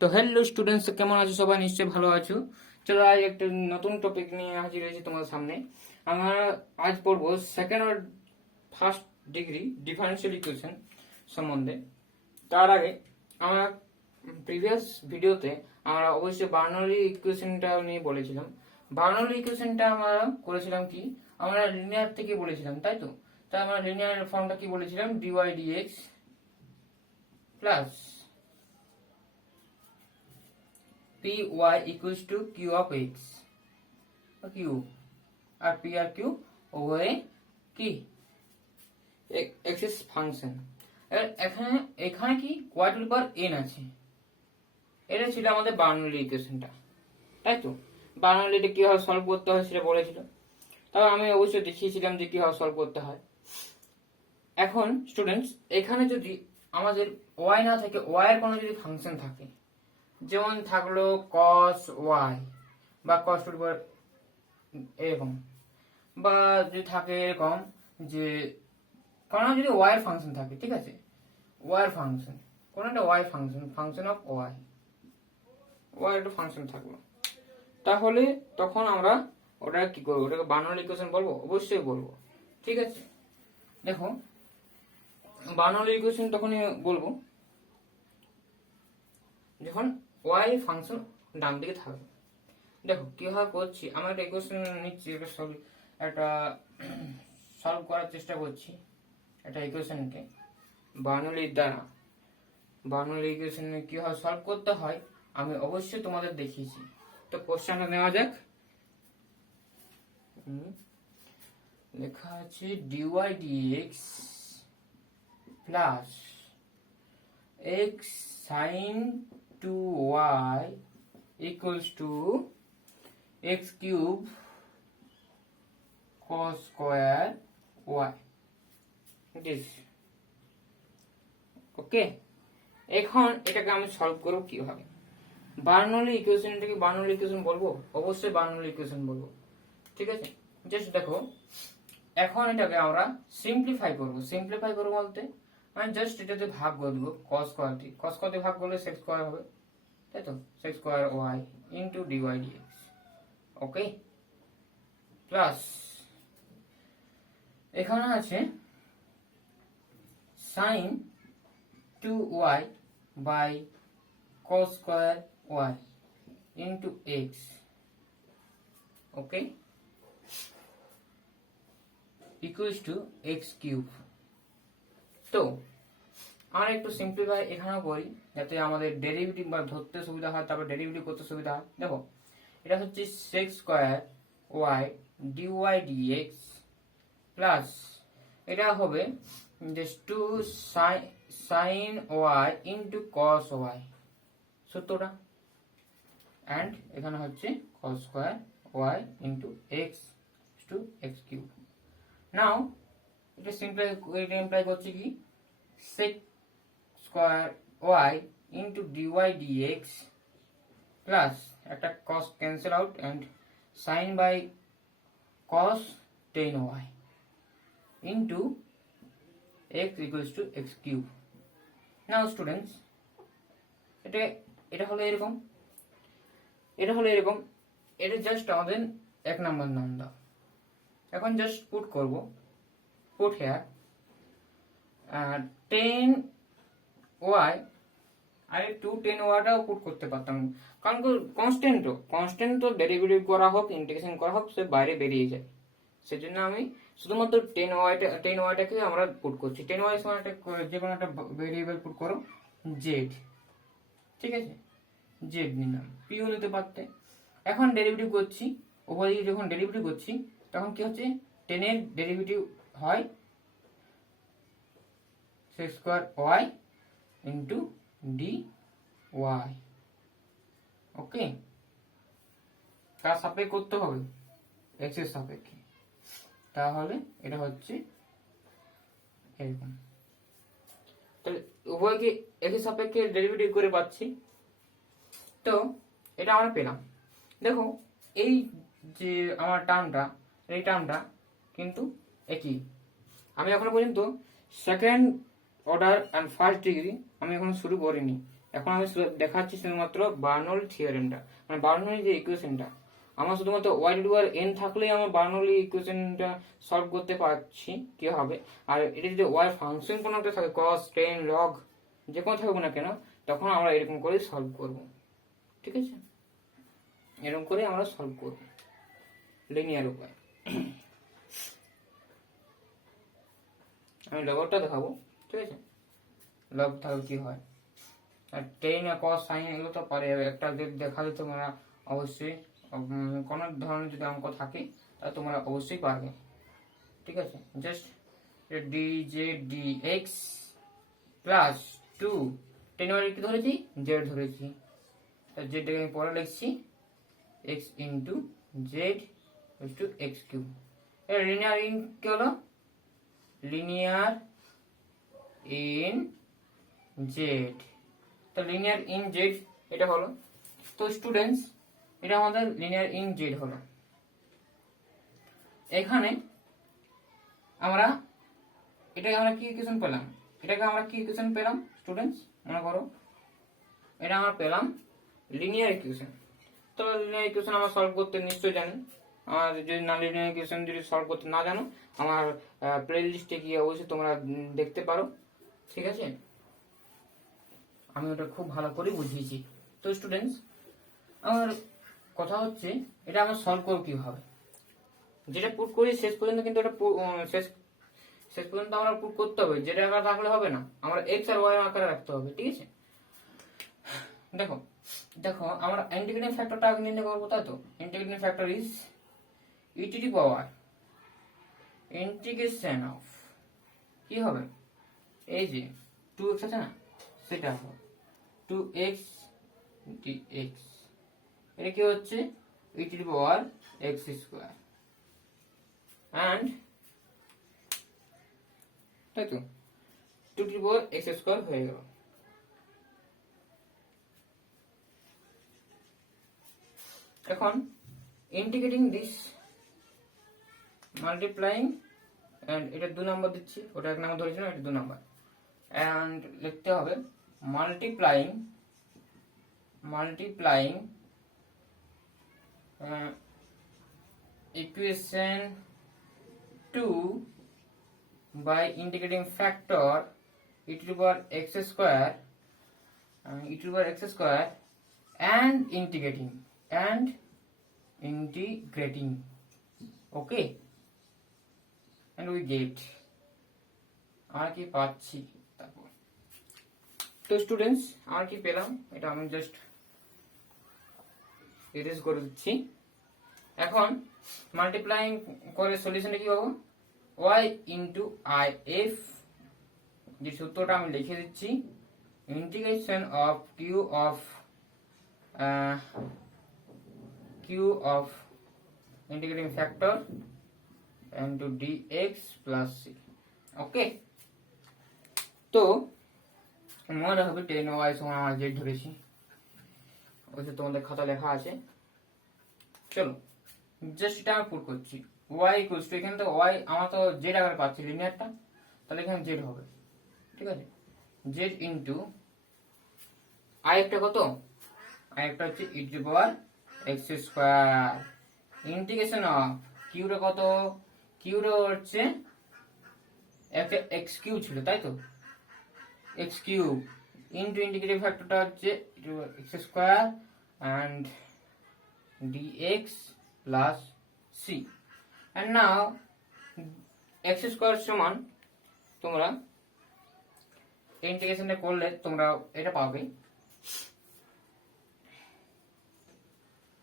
তো hello students, কেমন আছো? সবাই নিশ্চয়ই ভালো আছো। চলো আজ একটা নতুন টপিক নিয়ে হাজির হয়েছি তোমাদের সামনে। আমরা আজ পড়বো সেকেন্ড আর ফার্স্ট ডিগ্রি ডিফারেন্সিয়াল ইকুয়েশন সম্বন্ধে। তার আগে আমরা প্রিভিয়াস ভিডিওতে আমরা অবশ্যই বার্নৌলি ইকুয়েশনটা নিয়ে বলেছিলাম। বার্নৌলি ইকুয়েশনটা আমরা করেছিলাম কি, আমরা লিনিয়ার থেকে বলেছিলাম, তাই তো? তাই আমরা লিনিয়ার ফর্মটা কি বলেছিলাম, dy dx plus p y equals to q of x, q আর পি আর কিউ ওভারে কি এক্সেস ফাংশন। এখানে এখানে কি ওয়াই টু পাওয়ার এন আছে। এটা ছিল আমাদের বার্নৌলি ইকুয়েশনটা, তাই তো? বার্নৌলিটা কিভাবে সলভ করতে হয় সেটা বলেছিল, তবে আমি অবশ্যই দেখিয়েছিলাম যে কিভাবে সলভ করতে হয়। এখন স্টুডেন্টস, এখানে যদি আমাদের ওয়াই না থাকে, ওয়াই এর কোনো যদি ফাংশন থাকে, যেমন থাকলো cos y বা cos টু পাওয়ার এরকম, বা যদি থাকে এরকম যে কোনো যদি y এর ফাংশন থাকে, ঠিক আছে, y এর ফাংশন, কোন একটা y function, function of y, y এর ফাংশন থাকলো, তাহলে তখন আমরা ওটা কি করবো? ওটাকে বার্নৌলি ইকুয়েশন বলবো? অবশ্যই বলবো, ঠিক আছে। দেখো, বার্নৌলি ইকুয়েশন তখনই বলবো যখন y ফাংশন ডান দিকে থাকবে। দেখো কিভাবে করছি, আমরা একটা ইকুয়েশন নিচ্ছি, একটা সলভ করার চেষ্টা করছি একটা ইকুয়েশনকে বার্নৌলির দ্বারা। বার্নৌলি ইকুয়েশন কিভাবে সলভ করতে হয় আমি অবশ্যই তোমাদের দেখিয়েছি। তো কোশ্চেনটা নেওয়া যাক। লেখা আছে dy dx plus x sine to y equals to x cube cos square y this okay. এখন এটাকে আমি সলভ করব কিভাবে? বার্নৌলি ইকুয়েশনটাকে বার্নৌলি ইকুয়েশন বলবো? অবশ্যই বার্নৌলি ইকুয়েশন বলবো, ঠিক আছে। জাস্ট দেখো, এখন এটাকে আমরা সিম্পলিফাই করব। সিম্পলিফাই করব বলতে আমি জাস্ট এটাতে ভাগ করে দেবো, cos স্কয়ার দিয়ে। cos স্কয়ার দিয়ে ভাগ করলে sec স্কয়ার হবে, তাই তো? sec square y into dy dx, ওকে। প্লাস এখানে আছে sin 2y by cos square y into x, okay, equals to x cube। তো আমরা একটু সিম্পলিফাই এখানেও করি যাতে আমাদের ডেরিভেটিভ বা ধরতে সুবিধা হয়, তারপর ডেরিভেটিভ করতে সুবিধা হয়। দেখো, এটা হচ্ছে sec square y dy dx plus এটা হবে just 2 sin y into cos y, সূত্রটা, এন্ড এখানে হচ্ছে cos square y into x to x cube. Now এটা ইমপ্লাই করছে কি, sec square y into dy dx plus একটা cos cancel out and sin by cos 10y into x equals to x cube। Now students, এটা হলো এরকম, এটা হলো এরকম, এটা জাস্ট আমাদের এক নাম্বার নাম দাও। এখন জাস্ট পুট করব, পুট হেয়ার 10y, আরে 10y-টাও পুট করতে পারতাম, কারণ কনস্ট্যান্ট তো ডেরিভেটিভ করা হোক ইন্টিগ্রেশন করা হোক সে বাইরে বেরিয়ে যায়, সেজন্য আমি শুধুমাত্র 10y-টাকে আমরা পুট করছি। 10y সমান একটা যে কোনো একটা ভেরিয়েবল পুট করো, z, ঠিক আছে, z নিলাম, পিও নিতে পারতে। এখন ডেরিভেটিভ করছি, ওপরে যখন ডেরিভেটিভ করছি তখন কি হচ্ছে, 10 এর ডেরিভেটিভ হয় sec square y into dy, ওকে। তার সাপেক্ষে করতে হবে, x এর সাপেক্ষে, তাহলে এটা হচ্ছে এরকম। তাহলে উভয়কে একই সাপেক্ষে ডেরিভেটিভ করে পাচ্ছি, তো এটা আমরা পেলাম। দেখো, এই যে আমার টার্মটা, এই টার্মটা কিন্তু একই। আমি এখনো পর্যন্ত second order and first degree আমি এখনো শুরু করিনি, এখন আমি দেখাচ্ছি শুধুমাত্র বার্নৌলি থিওরেমটা, মানে বার্নৌলি যে ইকুয়েশনটা। আমার শুধুমাত্র ওয়াই টু আর এন থাকলেই আমার বার্নৌলি ইকুয়েশনটা সলভ করতে পারছি কি হবে। আর এটা যদি ওয়াই ফাংশন কোনো একটা থাকে, কস, টেন, লগ, যে কোনো থাকবে না কেন, তখন আমরা এরকম করে সলভ করব। ঠিক আছে, এরকম করে আমরা সলভ করব লিনিয়ার উপায়। আমি লগটা দেখাবো, ঠিক আছে, লগ তাহলে কি হয়। আর টেন আর কস, সাইন এগুলো তো পারে যাবে, একটা দেখালে তোমরা অবশ্যই কোনো ধরনের যদি অঙ্ক থাকে তাহলে তোমরা অবশ্যই পারবে। ঠিক আছে, just D J D x plus 2, 10 এর কি ধরেছি, জেড ধরেছি, জেডটাকে আমি পরে লিখছি x into z to x cube. এটা লিনিয়ার ইন কি হলো, লিনিয়ার ইন জেড। তো লিনিয়ার ইন জেড এটা হলো। তো স্টুডেন্টস, এটা আমাদের লিনিয়ার ইন জেড হলো। এখানে আমরা এটাকে আমরা কি ইকুয়েশন পেলাম, এটাকে আমরা কি ইকুয়েশন পেলাম স্টুডেন্টস, মনে করো এটা আমরা পেলাম লিনিয়ার ইকুয়েশন। তো লিনিয়ার ইকুয়েশন আমরা সলভ করতে নিশ্চয়ই জানি। আর যদি না লিনিয়ার ইকুয়েশন যদি সলভ করতে না জানো, আমার প্লে লিস্টে গিয়ে অবশ্যই তোমরা দেখতে পারো। ঠিক আছে, আমি ওটা খুব ভালো করে বুঝিয়েছি। তো স্টুডেন্টস, আমার কথা হচ্ছে এটা আমরা সলভ করব কিভাবে। যেটা পুট করি শেষ পর্যন্ত কিন্তু এটা শেষ পর্যন্ত আমরা পুট করতে হবে, যেটা আকারে রাখলে হবে না, আমরা এক্স আর ওয়াই আকারে রাখতে হবে। ঠিক আছে, দেখো দেখো আমরা ইন্টিগ্রেটিং ফ্যাক্টরটা আগে নির্ণয় করবো, তাই তো। Integrating factor is E to the power integration of কি হবে, এই যে 2x আছে না, সেটা হবে 2x dx। এটা কি হচ্ছে, e to the power x square, and তাই তো 2 to the power x square হয়ে গেল। এখন ইন্টিগ্রেটিং দিস, মাল্টিপ্লাইং, এন্ড এটা 2 নাম্বার দিচ্ছি, ওটা 1 নাম্বার ধরেছি না, এটা 2 নাম্বার, এন্ড লিখতে হবে multiplying equation 2 by integrating factor e to the power x square and integrating okay, and we get আর কি পাচ্ছি তারপর। তো স্টুডেন্টস, আর কি পেলাম এটা আমি জাস্ট এরেজ করে দিচ্ছি। এখন মাল্টিপ্লাইং করে সলিউশনে কি পাবো, y ইন্টু আই এফ, যে সূত্রটা আমি লিখে দিচ্ছি, integration of q of integrating factor into dx plus c। Okay, তো মনে হবে 10y সমান আমরা z ধরেছি, ওই তোমাদের খাতা লেখা আছে। চলো জাস্ট এটা আমি পুট করছি, y ইকুয়ালস টু, এখানে তো y আমরা তো z আকারে পাচ্ছি লিনিয়ারটা, তাহলে এখানে z হবে। ঠিক আছে, z ইনটু i একটা কত, i একটা হচ্ছে e to the power x square, integration of q রে কত, কিউ রে হচ্ছে একটা x কিউব ছিল, তাই তো, x কিউব ইনটু ইন্টিগ্রেটিং ফ্যাক্টরটা হচ্ছে x square and dx plus c, and now x square সমান, তোমরা ইন্টিগ্রেশনটা করলে তোমরা এটা পাবে,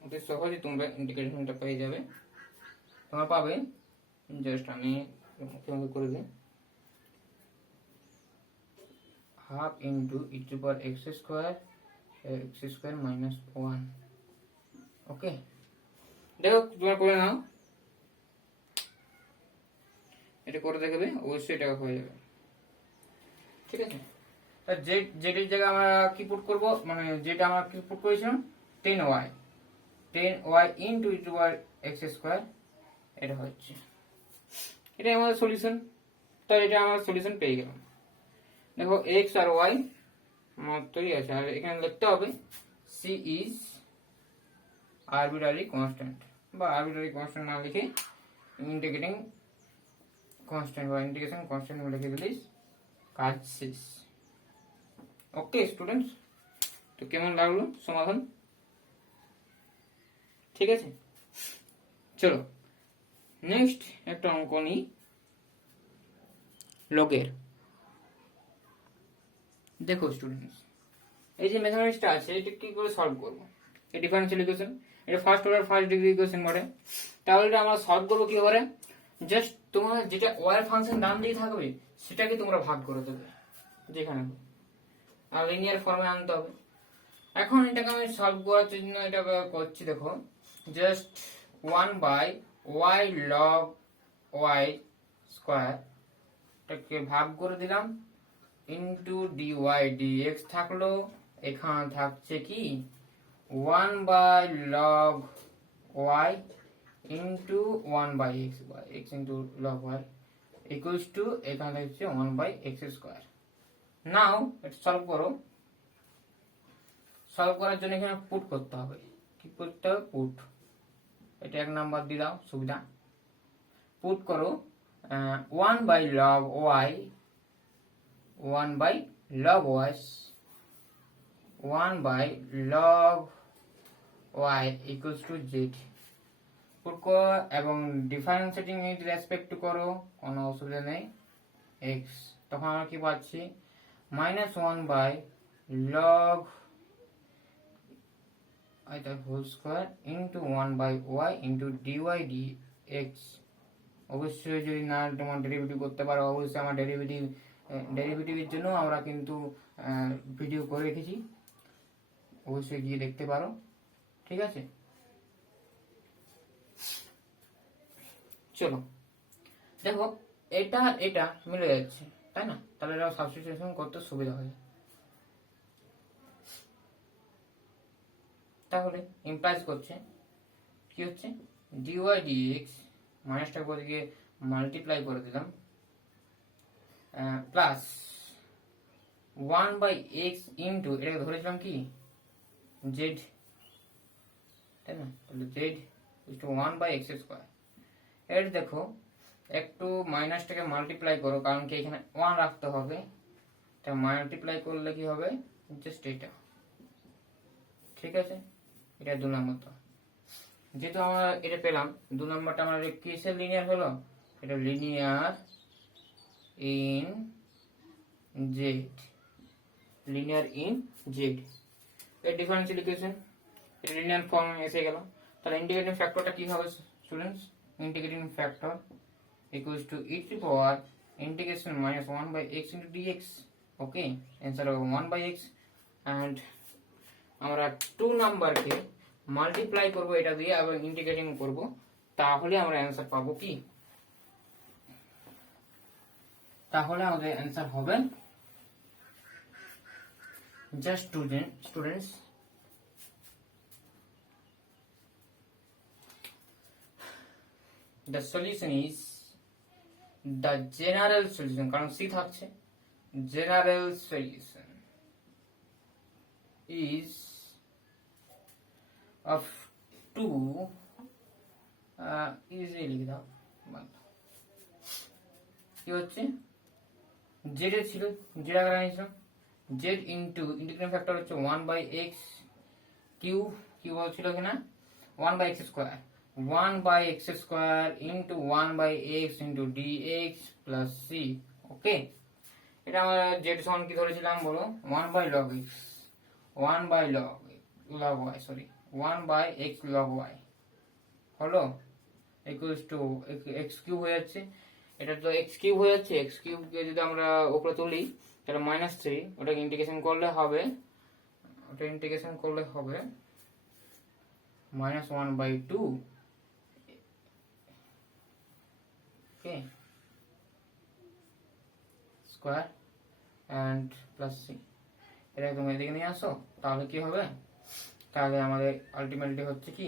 অতি সহজে তোমরা ইন্টিগ্রেশনটা পেয়ে যাবে। তোমরা পাবে, জাস্ট আমি তোমাকে করে দিই, half into e to power x square minus 1। ওকে, দেখো তোমরা করে নাও, এটা করে দেখবে, অবশ্যই এটা হয়ে যাবে। ঠিক আছে, জেড এর জায়গায় আমরা কি পুট করব, মানে যেটা আমরা কি পুট করেছিলাম 10y into e to power x square, এটা হচ্ছে, এটা আমাদের সলিউশন। তাই এটা আমরা সলিউশন পেয়ে গেলাম। দেখো x আর y মাত্রই আছে, আর এখানে লিখতে হবে সি ইজ আরবিট্রারি কনস্ট্যান্ট, বা আরবিট্রারি কনস্ট্যান্ট না লিখে ইন্টিগ্রেটিং কনস্ট্যান্ট বা ইন্টিগ্রেশন কনস্ট্যান্ট লিখে দিলেই কাজ শেষ। ওকে স্টুডেন্টস, তো কেমন লাগলো সমাধান? ঠিক আছে, চলো নেক্সট একটা অঙ্ক নিই লগের। দেখো স্টুডেন্টস, এই যে ম্যাথমেটিক্সটা আছে এটা কি করে সলভ করব? এই ডিফারেন্সিয়াল ইকুয়েশন, এটা first order first degree equation বলে। তাহলে এটা আমরা সলভ করব কি করে? জাস্ট তোমার যেটা ওয়াই ফাংশন ডান দিকে থাকবে সেটাকে তোমরা ভাগ করে দেবে যেখানে, আর লিনিয়ার ফর্মে আনতে হবে। এখন এটাকে আমি সলভ করার জন্য এটা করছি, দেখো just 1/y log y square এটাকে ভাগ করে দিলাম ইন্টু dy dx থাকলো, এখানে থাকছে কি 1/log y ইন্টু 1/x বা x into log y equals two এখানে হচ্ছে 1/x স্কয়ার। নাও এটা সলভ করো। সলভ করার জন্য এখানে পুট করতে হবে। কি করতে হবে? পুট। এটা এক নাম্বার দিয়ে দাও সুবিধা। পুট করো 1/log y 1/log y 1/log y equals to z put করো এবং ডিফারেন্সিয়েটিং উইথ রেসপেক্ট টু করো, কোনো অসুবিধা নেই x। তখন আমরা কি পাচ্ছি -1/log y the whole square into 1/y into dy dx। অবশ্যই যদি না তোমার ডেরিভেটিভ করতে পারো, অবশ্যই আমার ডেরিভেটিভের জন্য আমরা কিন্তু ভিডিও করে রেখেছি, অবশ্যই গিয়ে দেখতে পারো। ঠিক আছে, চলো দেখো এটা এটা মিলে যাচ্ছে, তাই না? তাহলে এটা সাবস্টিটিউশন করতে সুবিধা হয়। তাহলে ইমপ্লাইজ করছে কি হচ্ছে dy dx মাইনাসটা করে দিয়ে মাল্টিপ্লাই করে দিলাম প্লাস 1/x ইন্টু এটাকে ধরেছিলাম কি z, তাই না? তাহলে z is two 1/x square. এর দেখো একটু মাইনাসটাকে মাল্টিপ্লাই করো, কারণ কি এখানে 1 রাখতে হবে, এটা মাল্টিপ্লাই করলে কি হবে জাস্ট এটা। ঠিক আছে, এটা 2 নম্বরটা। যেহেতু আমরা এটা পেলাম 2 নম্বরটা আমার কিসের লিনিয়ার হলো? এটা linear in z, linear in z. এর ডিফারেন্সিয়াল ইকুয়েশন এটা লিনিয়ার ফর্ম এসে গেল। তাহলে ইন্টিগ্রেটিং ফ্যাক্টরটা কি হবে students? Integrating factor equals to e to power integration minus 1/x into dx। Okay, answer হবে 1/x। এন্ড আমরা 2 নাম্বারকে মাল্টিপ্লাই করব এটা দিয়ে এবং ইন্টিগ্রেটিং করব, তাহলে আমরা आंसर পাবো কি? তাহলে আমাদের आंसर হবে just students the solution is the general solution, কারণ সি থাকছে, general solution is of 2 easily লিখে দাও। কি হচ্ছে z এর ছিল, z আগে আনিছিলাম z ইনটু ইন্টিগ্রেটিং ফ্যাক্টর হচ্ছে 1/x কিউ, কি বলছিল এখানে 1/x square, 1/x square into 1/x into dx plus c। ওকে, এটা আমরা z সমান কি ধরেছিলাম বলো? 1/log x 1/log y sorry 1/x log y হলো ইকুয়ালস টু x কিউব হয়ে যাচ্ছে। এটা তো x কিউব হয়ে যাচ্ছে, x কিউব কে যদি আমরা উপরে তুলি তাহলে -3, ওটাকে ইন্টিগ্রেশন করলে হবে, ওটা ইন্টিগ্রেশন করলে হবে -1/2 ওকে স্কয়ার এন্ড প্লাস c। এটা তুমি এদিকে নিয়ে আসো, তাহলে কি হবে? তাহলে আমাদের আলটিমেটলি হচ্ছে কি?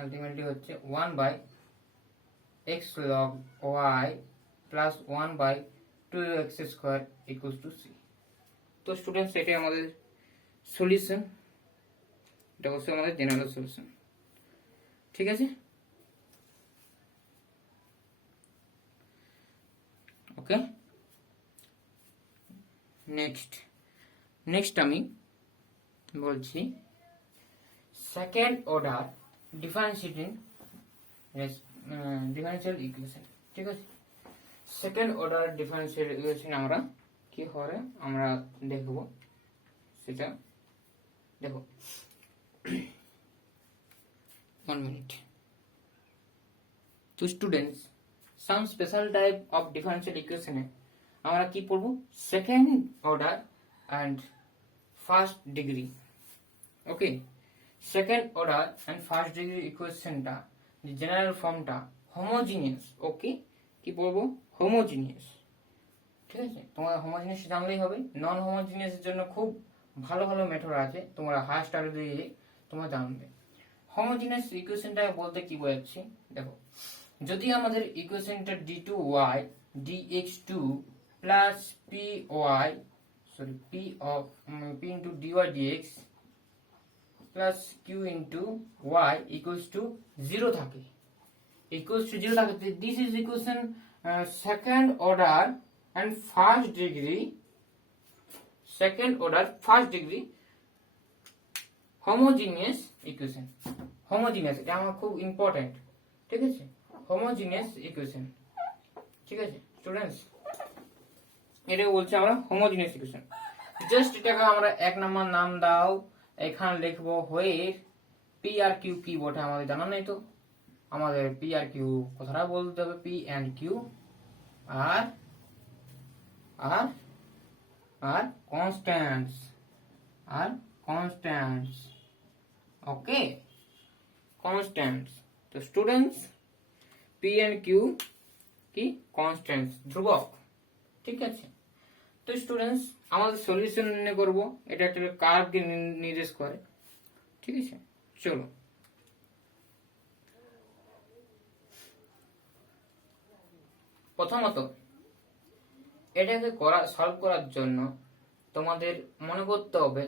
আলটিমেটলি হচ্ছে 1/x log y plus 1/2x square equals to c। তো স্টুডেন্টস এটাই আমাদের সলিউশন, এটা অবশ্যই আমাদের জেনারেল সলিউশন। ঠিক আছে, ওকে। নেক্সট আমি বলছি সেকেন্ড অর্ডার ডিফারেন্সিয়াল ইকুয়েশন। ঠিক আছে, সেকেন্ড অর্ডার ডিফারেন্সিয়াল ইকুয়েশন আমরা কি হবে আমরা দেখব, সেটা দেখো 1 minute। তো students some special type of differential ইকুয়েশনে আমরা কি পড়ব, second order and first degree. Okay, second order and first degree ইকুয়েশনটা জেনারেল ফর্মটা হোমোজিনিয়াস। ওকে, কি পড়বো, হোমোজিনিয়াস। ঠিক আছে, তোমরা হোমোজিনিয়াস জানলেই হবে। নন হোমোজিনিয়াসের জন্য খুব ভালো ভালো মেথড আছে, তোমরা হায়ার স্টাডি দিয়ে তোমরা জানবে। হোমোজিনিয়াস ইকুয়েশনটা বলতে কি বোঝাচ্ছি দেখো, যদি আমাদের ইকুয়েশনটা d2y dx2 plus p into dy dx plus q into y equals to 0 থাকে, this is equation second order and first degree homogeneous equation। Homogeneous এটা আমার খুব ইম্পর্টেন্ট। ঠিক আছে, হোমোজিনিয়াস ইকুয়েশন। ঠিক আছে স্টুডেন্টস, এটা বলছি আমরা হোমোজিনিয়াস ইকুয়েশন। জাস্ট এটাকে আমরা 1 নম্বর নাম দাও, এখানে লিখবো হোয়ের পি আর কিউ কি বটে আমাদের জানা নেই, তো আমাদের পি আর কিউ কথাটা বলতে হবে, পি এন্ড কিউ আর কনস্ট্যান্টস। Okay, constants. তো স্টুডেন্টস পি এন্ড কিউ কি কনস্ট্যান্টস, ধ্রুবক। ঠিক আছে, তো স্টুডেন্টস আমাদের সলিউশন নির্ণয় করব, এটা একটা কার্ভকে নির্দেশ করে। ঠিক আছে, চলো প্রথমত এটাকে সলভ করার জন্য তোমাদের মনে করতে হবে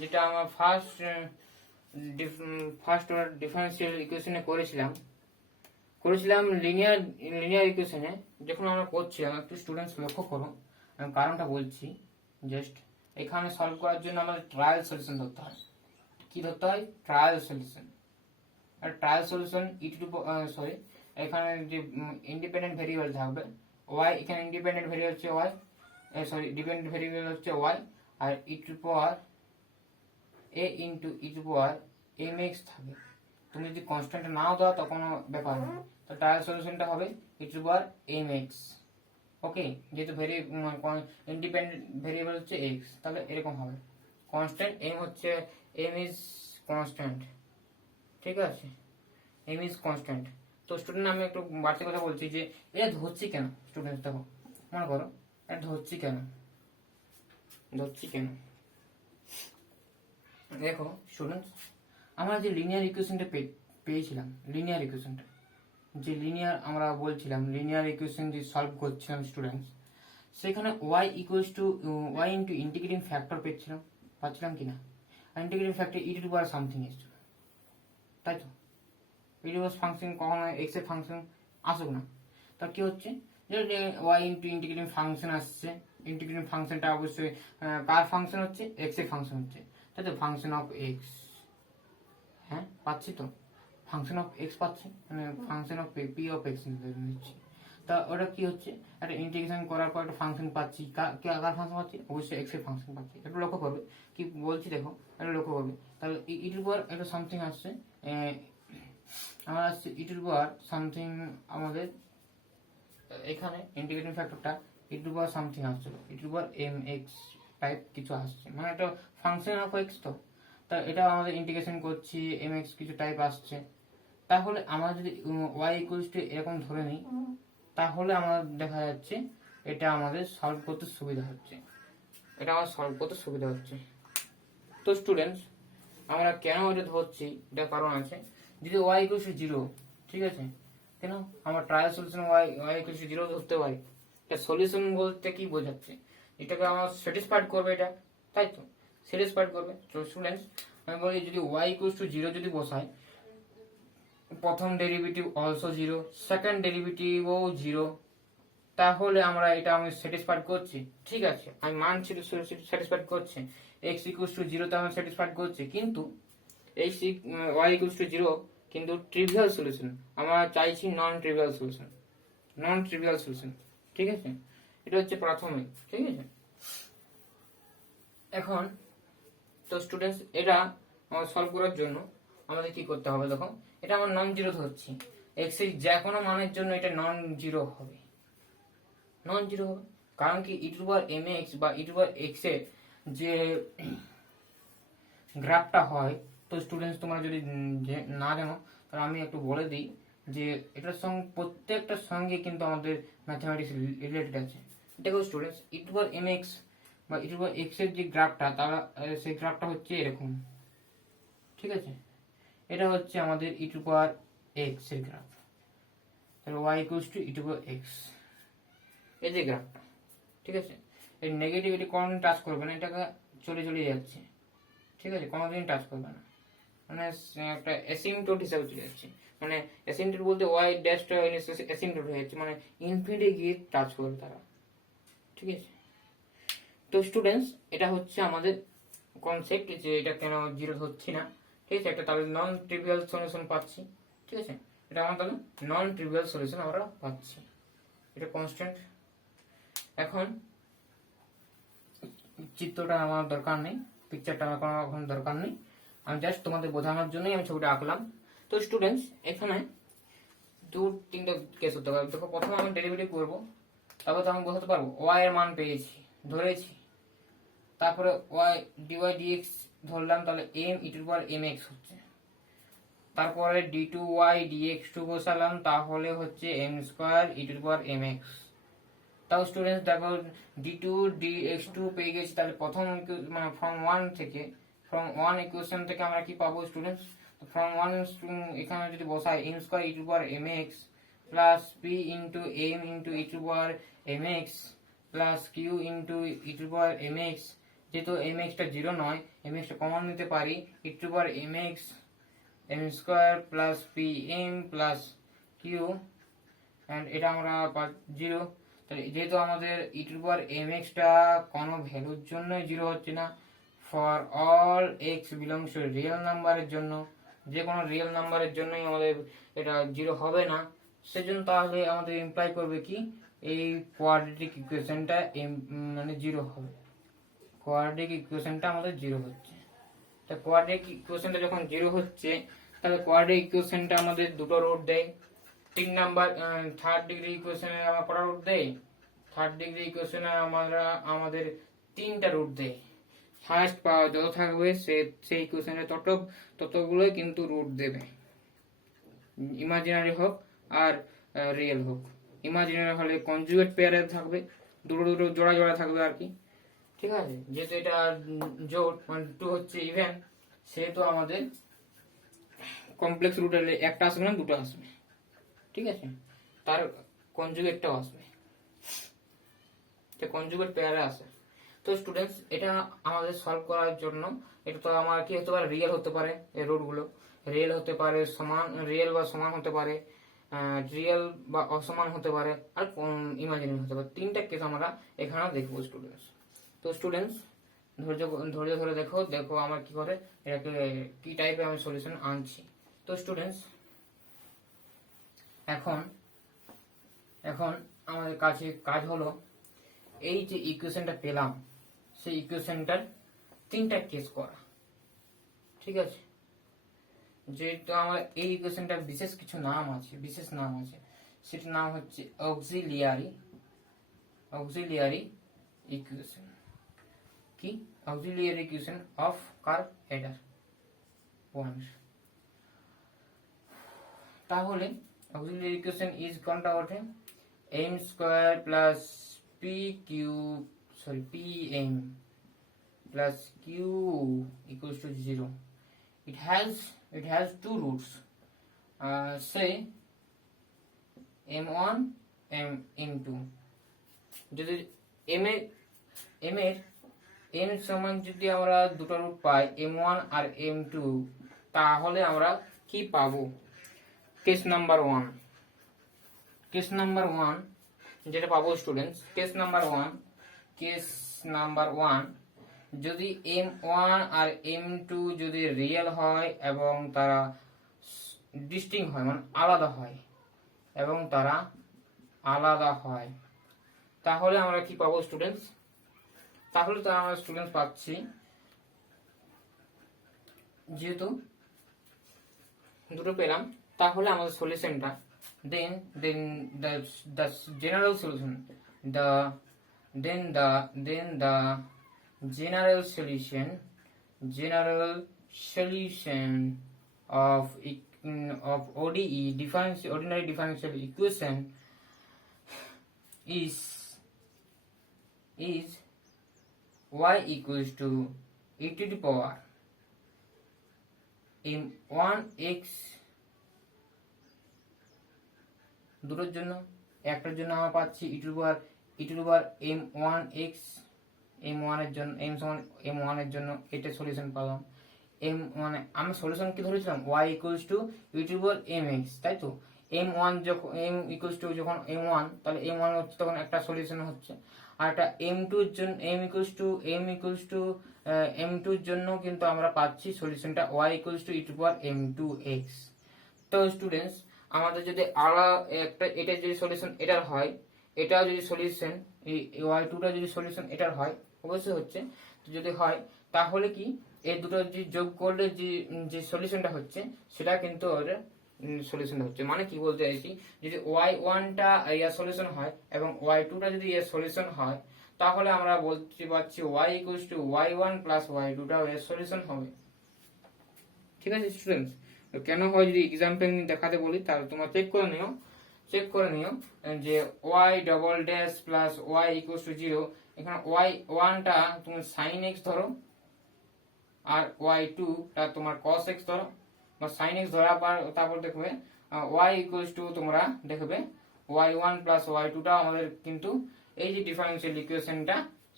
যেটা আমরা ফার্স্ট অর্ডার ডিফারেন্সিয়াল ইকুয়েশনে করেছিলাম লিনিয়ার ইকুয়েশনে। যখন আমরা করছিলাম একটু স্টুডেন্টস লক্ষ্য করো, আমি কারণটা বলছি। জাস্ট এখানে সলভ করার জন্য আমাদের ট্রায়াল সলিউশন ধরতে হয়। কি ধরতে হয়, ট্রায়াল সলিউশন। আর ট্রায়াল সলিউশন এখানে যে ইন্ডিপেন্ডেন্ট ভেরিয়েবল থাকবে y, এখানে ইন্ডিপেন্ডেন্ট ভেরিয়েবল হচ্ছে y, ডিপেন্ডেন্ট ভেরিয়েবল হচ্ছে y, আর e to power a into e to power mx থাকে। তুমি যদি কনস্ট্যান্ট নাও দাও তো কোনো ব্যাপার না, তো ট্রায়াল সলিউশনটা হবে e টু পাওয়ার mx। ওকে, যেহেতু ইন্ডিপেন্ডেন্ট ভেরিয়েবল হচ্ছে x, তাহলে এরকম হবে। কনস্ট্যান্ট m হচ্ছে m ইজ কনস্ট্যান্ট। ঠিক আছে, m ইজ কনস্ট্যান্ট। তো স্টুডেন্ট আমি একটু বাড়তি কথা বলছি যে এটা ধরছি কেন, স্টুডেন্ট দেখো মনে করো এটা ধরছি কেন দেখো স্টুডেন্টস, আমরা যে লিনিয়ার ইকুয়েশনটা পেয়েছিলাম, আমরা বলছিলাম লিনিয়ার ইকুয়েশন যে সলভ করছিলাম স্টুডেন্টস, সেখানে y equals two y into integrating factor পাচ্ছিলাম কিনা, integrating factor E to the power something এসেছিল, তাই তো। ইউনিভার্স ফাংশন কখনো এক্স এর ফাংশন আসুক না, তা কি হচ্ছে যে y ইন্টু ইন্টিগ্রেটিং ফাংশন আসছে, ইন্টিগ্রেটিং ফাংশনটা অবশ্যই কার ফাংশন হচ্ছে, এক্স এর ফাংশন হচ্ছে, তাই তো। ফাংশন অফ এক্স, হ্যাঁ পাচ্ছি তো, ফাংশন অফ এক্স পাচ্ছি, মানে function of P of x নিচ্ছি। তা ওটা কি হচ্ছে, একটা ইন্টিগ্রেশন করার পর একটা ফাংশন পাচ্ছি, কার ফাংশন পাচ্ছি, অবশ্যই এক্স এর ফাংশন পাচ্ছি। একটু লক্ষ্য করবে কি বলছি দেখো, একটু লক্ষ্য করবে। তাহলে ইটির পর একটা সামথিং আসছে, আমার আসছে e to the power something, আমাদের এখানে ইন্টিগ্রেটিং ফ্যাক্টরটা e to the power something আসছে, e to the power m x type কিছু আসছে, মানে একটা ফাংশন অফ এক্স। তো তা এটা আমাদের ইন্টিগ্রেশন করছি, এম এক্স কিছু টাইপ আসছে। তাহলে আমরা যদি y ইকুয়ালস টু এরকম ধরে নিই, তাহলে আমার দেখা যাচ্ছে এটা আমাদের সলভ করতে সুবিধা হচ্ছে। তো স্টুডেন্টস আমরা কেন এটা ধরছি, এটা কারণ আছে। যদি y ইকুয়ালস টু 0, ঠিক আছে, কেন আমরা trial solution y equals to 0 ধরতে পারি। এটা সলিউশন বলতে কি বোঝাচ্ছে, এটাকে আমার স্যাটিসফাইড করবে, এটা তাই তো স্যাটিসফাইড করবে। তো স্টুডেন্টস আমি বলি যদি y ইকুয়ালস টু 0 যদি বসাই, প্রথম ডেরিভেটিভ অলসো 0, সেকেন্ড ডেরিভেটিভও 0, তাহলে আমরা এটা আমি স্যাটিসফাইড করছি, ঠিক আছে আমি মানছি স্যাটিসফাইড করছে। x ইকুয়ালস টু 0 তে আমি স্যাটিসফাইড করছি, কিন্তু এই y ইকুয়ালস টু 0 কিন্তু ট্রিভিয়াল সলিউশন, আমরা চাইছি non trivial solution, non trivial solution, ঠিক আছে। এটা হচ্ছে প্রাথমিক, ঠিক আছে। এখন তো স্টুডেন্টস এটা আমার সলভ করার জন্য আমাদের কি করতে হবে, দেখো এটা আমার নন জিরো ধরছি, এক্স এর যে কোনো মানের জন্য এটা নন জিরো হবে, নন জিরো হবে, কারণ কি ই টু পাওয়ার এম এক্স বা ই টু পাওয়ার এক্স এর যে গ্রাফটা হয়, তো স্টুডেন্টস তোমরা যদি না জানো তাহলে আমি একটু বলে দিই যে এটার সঙ্গে প্রত্যেকটার সঙ্গে কিন্তু আমাদের ম্যাথমেটিক্স রিলেটেড আছে। দেখো students e to power m x বা ই টু পাওয়ার এক্স এর যে গ্রাফটা, তারা সেই গ্রাফটা হচ্ছে এরকম, ঠিক আছে। এটা হচ্ছে আমাদের ই টু পাওয়ার এক্স এর গ্রাফ, তাহলে y equals to e to power x, এই যে গ্রাফটা, ঠিক আছে। এই নেগেটিভিটি কোনোদিন টাচ করবে না, এটাকে চলে চলে যাচ্ছে, ঠিক আছে, কোনোদিন টাচ করবে না, মানে একটা অ্যাসিম্পটোট হিসাবে চলে যাচ্ছে, মানে অ্যাসিম্পটোট বলতে ওয়াই ড্যাশটা অ্যাসিম্পটোট হয়ে যাচ্ছে, মানে ইনফিনিটি গিয়ে টাচ করবে তারা, ঠিক আছে। তো স্টুডেন্টস এটা হচ্ছে আমাদের কনসেপ্ট যে এটা কেন জিরো ধরছি না, ঠিক আছে, একটা তাহলে নন ট্রিভিয়াল সলিউশন পাচ্ছি, ঠিক আছে, এটা আমার তাহলে নন ট্রিভিয়াল সলিউশন আমরা পাচ্ছি, এটা কনস্ট্যান্ট। এখন চিত্রটা আমার দরকার নেই, পিকচারটা আমার কোনো এখন দরকার নেই, আমি জাস্ট তোমাদের বোঝানোর জন্যই আমি ছবিটা আঁকলাম। তো স্টুডেন্টস এখানে দু তিনটা কেস হতে পারে, দেখো প্রথমে আমি ডেরিভেটিভ করবো, তারপর তো আমি বোঝাতে পারবো ওয়াই এর মান পেয়েছি ধরেছি, তারপরে ওয়াই ডিওয়াই ডিএক্স ধরলাম, তাহলে m e to power m x হচ্ছে, তারপরে d two y dx two বসালাম, তাহলে হচ্ছে m square e to power m x. তাও স্টুডেন্টস দেখো d two d x two পেয়ে গেছি, তাহলে প্রথম মানে ফ্রম ওয়ান ইকুয়েশন থেকে আমরা কি পাবো স্টুডেন্টস, ফ্রম ওয়ান এখানে যদি বসাই m square e to power m x plus p into m into e to power m x plus q into e to power m x, যেহেতু m এক্সটা zero নয়, এম এক্সটা common নিতে পারি, e to power m x m square plus p m plus q, and এটা আমরা zero, তাহলে যেহেতু আমাদের ই টু পাওয়ার এম এক্সটা কোনো ভ্যালুর জন্য জিরো হচ্ছে না, for all x belongs to real নাম্বারের জন্য, যে কোনো রিয়েল নাম্বারের জন্যই আমাদের এটা জিরো হবে না, সেজন্য তাহলে আমাদের ইমপ্লাই করবে কি এই কোয়াড্রেটিক ইকুয়েশনটা মানে জিরো হবে, কোয়াড্রেটিক ইকুয়েশনটা আমাদের জিরো হচ্ছে। তা কোয়াড্রেটিক ইকুয়েশনটা যখন জিরো হচ্ছে, তাহলে কোয়াড্রেটিক ইকুয়েশনটা আমাদের দুটো রুট দেয়, তিন নাম্বার থার্ড ডিগ্রি ইকুয়েশনে আমরা কটা রুট দেই, থার্ড ডিগ্রি ইকুয়েশনে আমরা আমাদের তিনটা রুট দেয়, ফার্স্ট পাওয়ার যত থাকবে সেই ইকুয়েশনে ততগুলোই কিন্তু রুট দেবে, ইমাজিনারি হোক আর রিয়েল হোক। ইমাজিনারি হলে কনজুগেট পেয়ারে থাকবে, দুটো দুটো জোড়া জোড়া থাকবে আর কি, ঠিক আছে, যেহেতু এটা জোড় মানে টু হচ্ছে ইভেন, সেহেতু আমাদের কমপ্লেক্স রুট হলে একটা আসবে না দুটো আসবে, ঠিক আছে, তার কনজুগেটটাও আসবে, কনজুগেট পেয়ারে আসে। তো স্টুডেন্টস এটা আমাদের সলভ করার জন্য এটা তো আমার কি হতে পারে, রিয়েল হতে পারে, এই রুটগুলো রিয়েল হতে পারে, সমান রিয়েল বা সমান হতে পারে, রিয়েল বা অসমান হতে পারে, আর ইমাজিনারি হতে পারে, তিনটা কেস আমরা এখানে দেখবো স্টুডেন্টস। তো স্টুডেন্টস ধৈর্য ধরে দেখো দেখো আমার কি করে এটাকে কি টাইপের আমি সলিউশন আনছি। তো স্টুডেন্টস এখন এখন আমাদের কাছে কাজ হলো এই যে ইকুয়েশনটা পেলাম সেই ইকুয়েশনটার তিনটা কেস করা, ঠিক আছে। যেহেতু আমার এই ইকুয়েশনটার বিশেষ কিছু নাম আছে, বিশেষ নাম আছে, সেটার নাম হচ্ছে অক্সিলিয়ারি ইকুয়েশন। কি auxiliary equation of curve header point. তাহলে অক্সিলিয়ারি ইকুয়েশন ইজ কোনটা ওঠে, m square plus p q p m plus q equals to 0. It has two roots, say m1 m2, যদি m এ m এর m সমান যদি আমরা দুটো রুট পাই m1 আর m2, তাহলে আমরা কি পাবো? কেস নাম্বার 1 যেটা পাবো স্টুডেন্টস, কেস নাম্বার 1 যদি m1 আর m2 যদি রিয়েল হয় এবং তারা ডিস্টিংক্ট হয় মানে আলাদা হয় তাহলে আমরা কি পাবো স্টুডেন্টস? তাহলে তো আমরা স্টুডেন্টস পাচ্ছি, যেহেতু দুটো পেলাম, তাহলে আমাদের সলিউশনটা then the general solution the general solution of ODE ordinary differential equation is y equals to e to the power m1x, দুটোর জন্য, একটার জন্য আমরা পাচ্ছি e to the power m1x, m1 এর জন্য এটা সলিউশন পেলাম। মানে আমরা সলিউশন কি ধরেছিলাম y equals to e to the power mx, তাই তো? m1 যখন m equals to যখন m1, তাহলে m1 হচ্ছে তখন একটা সলিউশন হচ্ছে, আর একটা m2 এর জন্য m equals to m2 এর জন্য কিন্তু আমরা পাচ্ছি সলিউশনটা y equals to e to the power m2x। তো স্টুডেন্টস আমাদের যদি একটা এটা যদি সলিউশন এটার হয়, এটাও যদি সলিউশন এই y2টা যদি সলিউশন এটার হয়, অবশ্যই হচ্ছে, তো যদি হয় তাহলে কি এই দুটো যে যোগ করলে যে সলিউশনটা হচ্ছে সেটা কিন্তু ওর সলিউশনটা হচ্ছে। মানে কি বলতে চাইছি, যদি y1টা এর সলিউশন হয় এবং y2টা যদি এর সলিউশন হয়, তাহলে আমরা বলতে পারছি y equals to y1 plus y2টা এর সলিউশন হবে। ঠিক আছে স্টুডেন্টস? কেন হয় যদি এক্সাম্পল দেখাতে বলি তাহলে তোমরা চেক করে নিও যে y double dash plus y equal to 0, এখানে y1 টা তুমি sin x ধরো আর y2 টা তোমার cos x ধরো, বা sin x ধরার পর তারপর দেখবে y ইকুয়াল টু তোমরা দেখবে y1 প্লাস y2 টা আমাদের কিন্তু এই যে ডিফারেন্সিয়াল ইকুয়েশনটা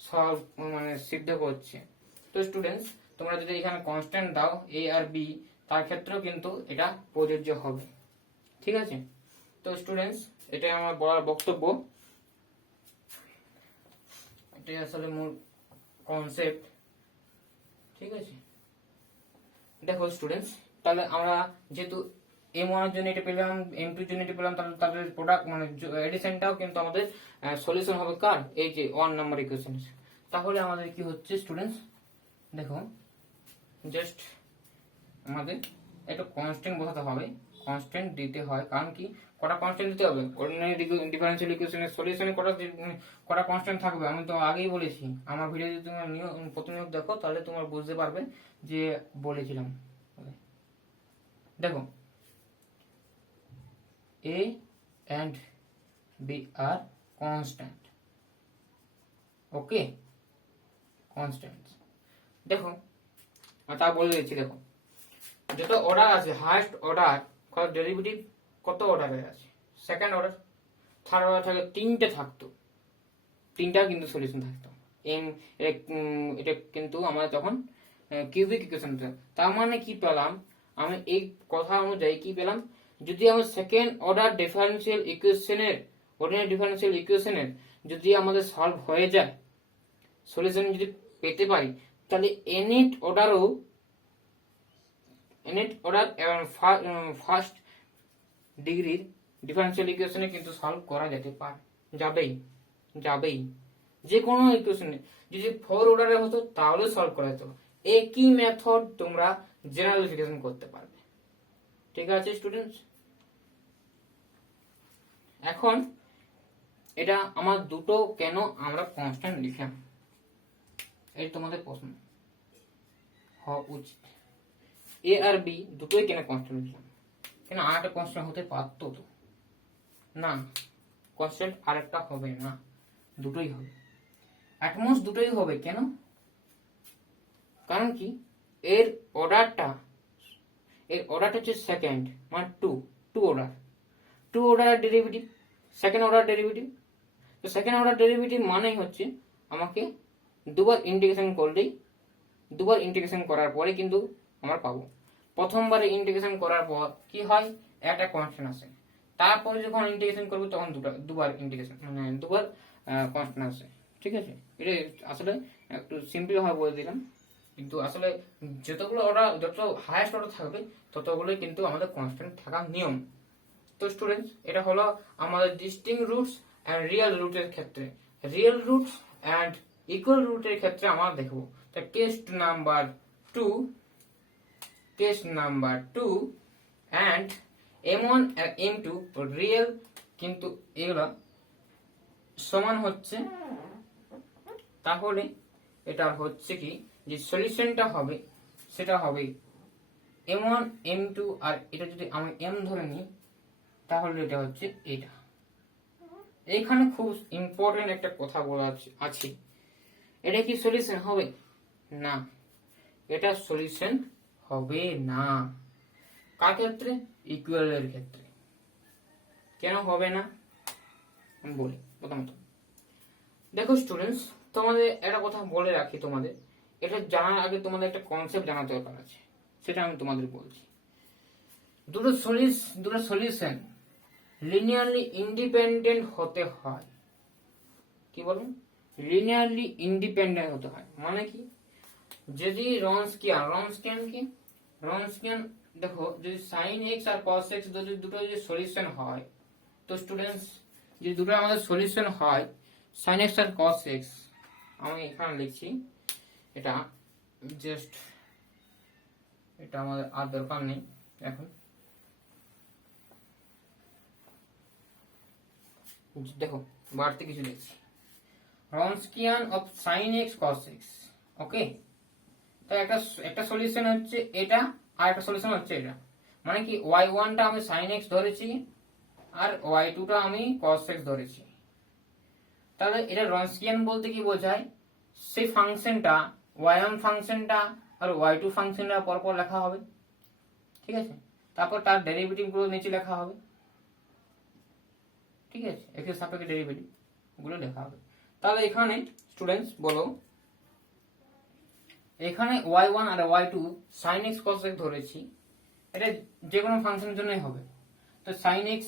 সলভ মানে সিদ্ধ করছে। তো স্টুডেন্টস তোমরা যদি এখানে কনস্ট্যান্ট দাও a আর b, তার ক্ষেত্রেও কিন্তু এটা প্রযোজ্য হবে। ঠিক আছে? তো স্টুডেন্টস এটাই আমার বলার বক্তব্য, এটাই আসলে মূল কনসেপ্ট। ঠিক আছে? দেখো স্টুডেন্টস, তাহলে আমরা যেহেতু m1 এর জন্য এটা পেলাম, m2 এর জন্য এটা পেলাম, তাহলে তাদের প্রোডাক্ট মানে এডিশনটাও কিন্তু আমাদের সলিউশন হবে কার? এই যে 1 নাম্বার ইকুয়েশন। তাহলে আমাদের কি হচ্ছে স্টুডেন্টস, দেখো জাস্ট আমাদের একটা কনস্ট্যান্ট বসাতে হবে, কনস্ট্যান্ট দিতে হয়। কারণ কি কটা কনস্ট্যান্ট দিতে হবে? অর্ডিনারি ডিফারেনশিয়াল ইকুয়েশনের সলিউশনে কটা কনস্ট্যান্ট থাকবে আমি তো আগেই বলেছি। আমার ভিডিও যদি তুমি প্রথমে দেখো তাহলে তোমরা বুঝতে পারবে যে বলেছিলাম। দেখো a and b are constant, okay, constants. দেখো তা বলে দিচ্ছি, দেখো যত অর্ডার আছে, হাইয়েস্ট অর্ডার ডেরিভেটিভ কত অর্ডারের আছে? সেকেন্ড অর্ডার, থার্ড অর্ডার থাকে তিনটে থাকতো, তিনটা কিন্তু সলিউশন থাকতো। এটা কিন্তু আমাদের তখন কিউবিক ইকুয়েশন। তার মানে কি পেলাম আমি এই কথা অনুযায়ী কি পেলাম, যদি আমার সেকেন্ড অর্ডার ডিফারেনশিয়াল ইকুয়েশনের অর্ডিনারি ডিফারেনশিয়াল ইকুয়েশনের যদি আমাদের সলভ হয়ে যায়, সলিউশন যদি পেতে পারি, তাহলে nth অর্ডার এবং ফার্স্ট ডিগ্রির ডিফারেনশিয়াল ইকুয়েশনে কিন্তু সলভ করা যেতে পারে, যাবেই যে কোনো ইকুয়েশনে। যদি 4 অর্ডারে হতো তাহলে সলভ করা যেত। একই মেথড তোমরা জেনারেলিফিকেশন করতে পারবে। ঠিক আছে স্টুডেন্টস? এখন এটা আমার দুটো কেন আমরা কনস্ট্যান্ট লিখলাম, এই তোমাদের প্রশ্ন হওয়া উচিত। এ আর বি দুটোই কেন কনস্ট্যান্ট লিখলাম? কেন আরেকটা কনস্ট্যান্ট হতে পারতো তো? না, কনস্ট্যান্ট আরেকটা হবে না, দুটোই হবে, অ্যাটমোস্ট দুটোই হবে। কেন? কারণ কি এর অর্ডারটা হচ্ছে সেকেন্ড, মানে two order derivative, second order derivative. তো সেকেন্ড অর্ডার ডেরিভেটিভ মানেই হচ্ছে আমাকে দুবার ইন্টিগ্রেশন করলেই, দুবার ইন্টিগ্রেশন করার পরে কিন্তু আমরা পাবো। প্রথমবারে ইন্টিগ্রেশন করার পর কি হয়, একটা কনস্ট্যান্ট আসে, তারপরে যখন ইন্টিগ্রেশন করবো তখন দুবার ইন্টিগ্রেশন মানে দুবার কনস্ট্যান্ট আসে। ঠিক আছে, এটা আসলে একটু সিম্পল ভাবে বলে দিলাম, কিন্তু আসলে যতগুলো অর্ডার, যত হায়েস্ট অর্ডার থাকবে ততগুলোই কিন্তু আমাদের কনস্ট্যান্ট থাকার নিয়ম। তো স্টুডেন্টস, এটা হলো আমাদের ডিস্টিংক্ট রুটস এন্ড রিয়েল রুটের ক্ষেত্রে। রিয়েল রুটস এন্ড ইকুয়াল রুটের ক্ষেত্রে আমরা দেখবো। তো test number 2, case number 2 and m1 আর m2 রিয়েল, কিন্তু এগুলো সমান হচ্ছে, তাহলে এটা হচ্ছে কি যে সলিউশনটা হবে সেটা হবে m1 m2, আর এটা যদি আমি m ধরে নিই তাহলে এটা হচ্ছে এটা। এখানে খুব ইম্পর্টেন্ট একটা কথা বলা আছে, এটা কি সলিউশন হবে না, এটা সলিউশন হবে না। কার ক্ষেত্রে? ইকুয়ালের ক্ষেত্রে। কেন হবে না আমি বলি। প্রথমত দেখো স্টুডেন্টস, তোমাদের একটা কথা বলে রাখি, তোমাদের এটা জানার আগে তোমাদের একটা কনসেপ্ট জানার দরকার আছে, সেটা আমি তোমাদের বলছি। দুটো সলিউশন লিনিয়ারলি ইন্ডিপেন্ডেন্ট হতে হয়। কি বলুন? লিনিয়ারলি ইন্ডিপেন্ডেন্ট হতে হয় মানে কি? যদি রনস্কিয়ান কি রনস্কিয়ান দেখো, যদি sin x আর cos x দুটো যদি সলিউশন হয়, তো স্টুডেন্টস যদি দুটো আমাদের সলিউশন হয় sin x আর cos x, আমি এখানে লিখছি, এটা জাস্ট এটা আমাদের আর দরকার নেই এখন। দেখো বাড়তি কিছু লিখছি, Wronskian of sin x cos x। Okay, তো একটা সলিউশন হচ্ছে এটা, আর একটা সলিউশন হচ্ছে এটা। মানে কি y1 টা আমি sin x ধরেছি আর y2 টা আমি cos x ধরেছি। তাহলে এটা রনস্কিয়ান বলতে কি বোঝায়, সেই ফাংশনটা y1 ফাংশনটা আর y2 ফাংশনটা পরপর লেখা হবে। ঠিক আছে, তারপর তার ডেরিভেটিভ গুলো নিচে লেখা হবে। ঠিক আছে, x এর সাপেক্ষে ডেরিভেটিভ গুলো লেখা হবে। তাহলে এখানে স্টুডেন্টস বলো, এখানে y1 আর y2 sin x cos x ধরেছি, এটা যে কোনো ফাংশনের জন্যই হবে। তো sin x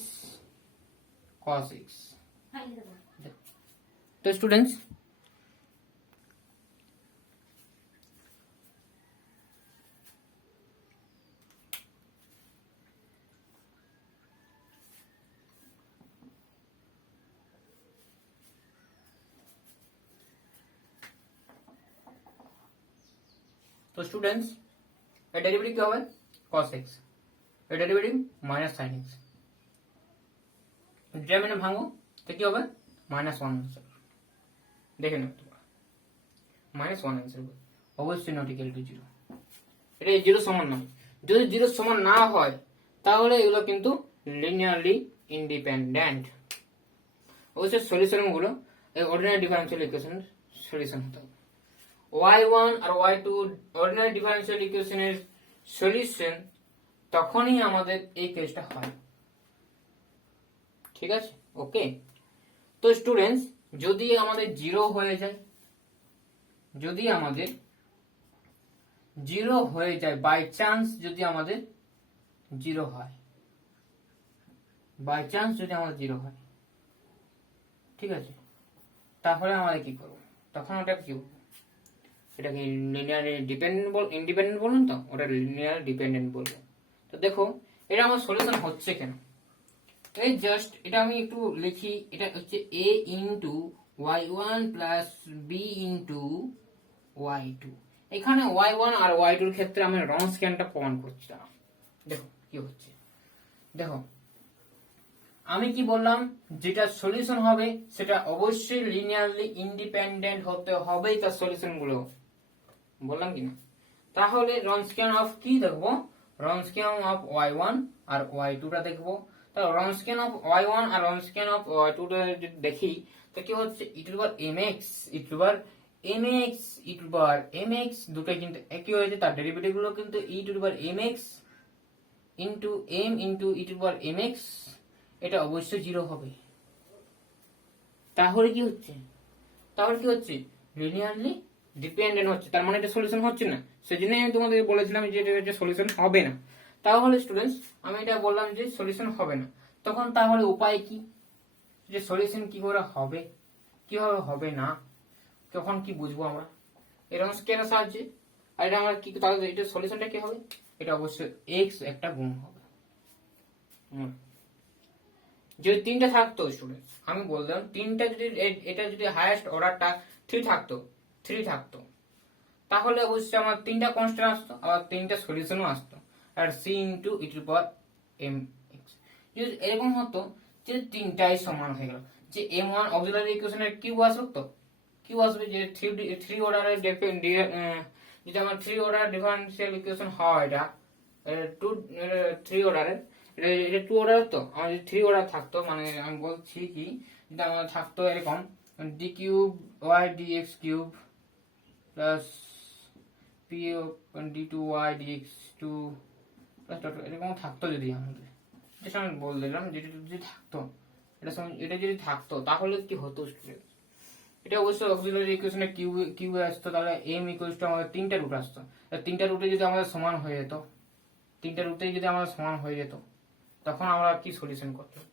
cos x, তো স্টুডেন্টস এর ডেরিভেটিভ কি হবে? cos x, এর derivative minus sin x। Determinant ভাঙো, তো কি হবে? -1 আনসার। দেখে নাও তোমরা, -1 আনসার অবশ্যই নট ইকুয়াল টু 0। এটা 0 সমান নয়। যদি 0 সমান না হয় তাহলে এগুলো কিন্তু লিনিয়ারলি ইন্ডিপেন্ডেন্ট। অবশ্যই সলিউশন গুলো এই অর্ডিনারি ডিফারেনশিয়াল ইকুয়েশনের সলিউশন হতে হবে। y1 আর y2 অর্ডিনারি ডিফারেনশিয়াল ইকুয়েশনের সলিউশন তখনই আমাদের এই কেসটা হয়। ঠিক আছে, ওকে। তো স্টুডেন্টস, যদি আমাদের 0 হয়ে যায়, যদি আমাদের 0 হয়ে যায়, বাই চান্স যদি আমাদের 0 হয়, বাই চান্স যদি আমাদের 0 হয়, ঠিক আছে, তাহলে আমরা কি করব? তখন ওটা কি বলবো? এটাকে লিনিয়ার ইন্ডিপেন্ডেন্ট বলুন, তো ওটা লিনিয়ার ডিপেন্ডেন্ট বলবো। তো দেখো এটা আমার সলিউশন হচ্ছে কেন, এই জাস্ট এটা আমি একটু লিখি, এটা হচ্ছে a into y1 plus b into y2। এখানে y1 আর y2 এর ক্ষেত্রে আমি রনস্কিয়ানটা প্রমাণ করছি। দেখো কি হচ্ছে, দেখো আমি কি বললাম, যেটা সলিউশন হবে সেটা অবশ্যই লিনিয়ারলি ইন্ডিপেন্ডেন্ট হতে হবে তার সলিউশন গুলো, বললাম কিনা? তাহলে রনস্কিয়ান অফ কি দেখবো? রনস্কিয়ান অফ y1 আর y2 টা দেখবো। তাহলে রনস্কিয়ান of y1 R রনস্কিয়ান of y2 টা যদি দেখি তো কি হচ্ছে, e⁻mx দুটোই কিন্তু একই হয়েছে, তার ডেরিভেটিভ গুলো কিন্তু e⁻mx into m into e⁻mx, এটা অবশ্যই 0 হবে। তাহলে কি হচ্ছে লিনিয়ারলি ডিপেন্ডেন্ট হচ্ছে, তার মানে এটা সলিউশন হচ্ছে না। সেজন্য আমি তোমাদের বলেছিলাম যে এটা সলিউশন হবে না। তাহলে স্টুডেন্টস আমি এটা বললাম যে সলিউশন হবে না, তখন তাহলে উপায় কি, যে সলিউশন কি করে হবে, কিভাবে হবে না, তখন কি বুঝবো আমরা? এরকম কেন সাহায্যে, আর এটা আমরা কি, তাহলে এটা সলিউশনটা কি হবে? এটা অবশ্যই এক্স একটা গুণ হবে। যদি তিনটা থাকতো স্টুডেন্টস, আমি বললাম তিনটা, যদি এটা যদি হাইয়েস্ট অর্ডারটা 3 থাকতো, তাহলে অবশ্যই আমার তিনটা কনস্ট্যান্ট আসতো, আবার তিনটা সলিউশনও আসতো, আর C into e to power m x. যদি এরকম হতো যে তিনটাই সমান হয়ে গেল, যে এম ওয়ান অক্সিলারি ইকুয়েশনের কিউ আসতো, কিউ আসবে যে থ্রি অর্ডারের যদি আমার 3 অর্ডার ডিফারেন্সিয়াল ইকুয়েশন হয়, এটা 3 অর্ডারের, এটা 2 অর্ডার, তো আমার যদি 3 অর্ডার থাকতো, মানে আমি বলছি কি, যদি আমার থাকতো এরকম d cube y d x cube plus p d two y d x two plus এরকম থাকতো, যদি আমাদের এটা আমি বলে দিলাম, যেটা যদি থাকতো, এটা যদি থাকতো, তাহলে কি হতো স্টুডেন্ট? এটা অবশ্যই অক্সিলারি ইকুয়েশনে কিউ আসতো, তাহলে এম ইকুয়ালস টু আমাদের তিনটা রুট আসতো, তিনটা রুটে যদি আমাদের সমান হয়ে যেত, তিনটা রুটেই যদি আমাদের সমান হয়ে যেত, তখন আমরা কি সলিউশন করতাম?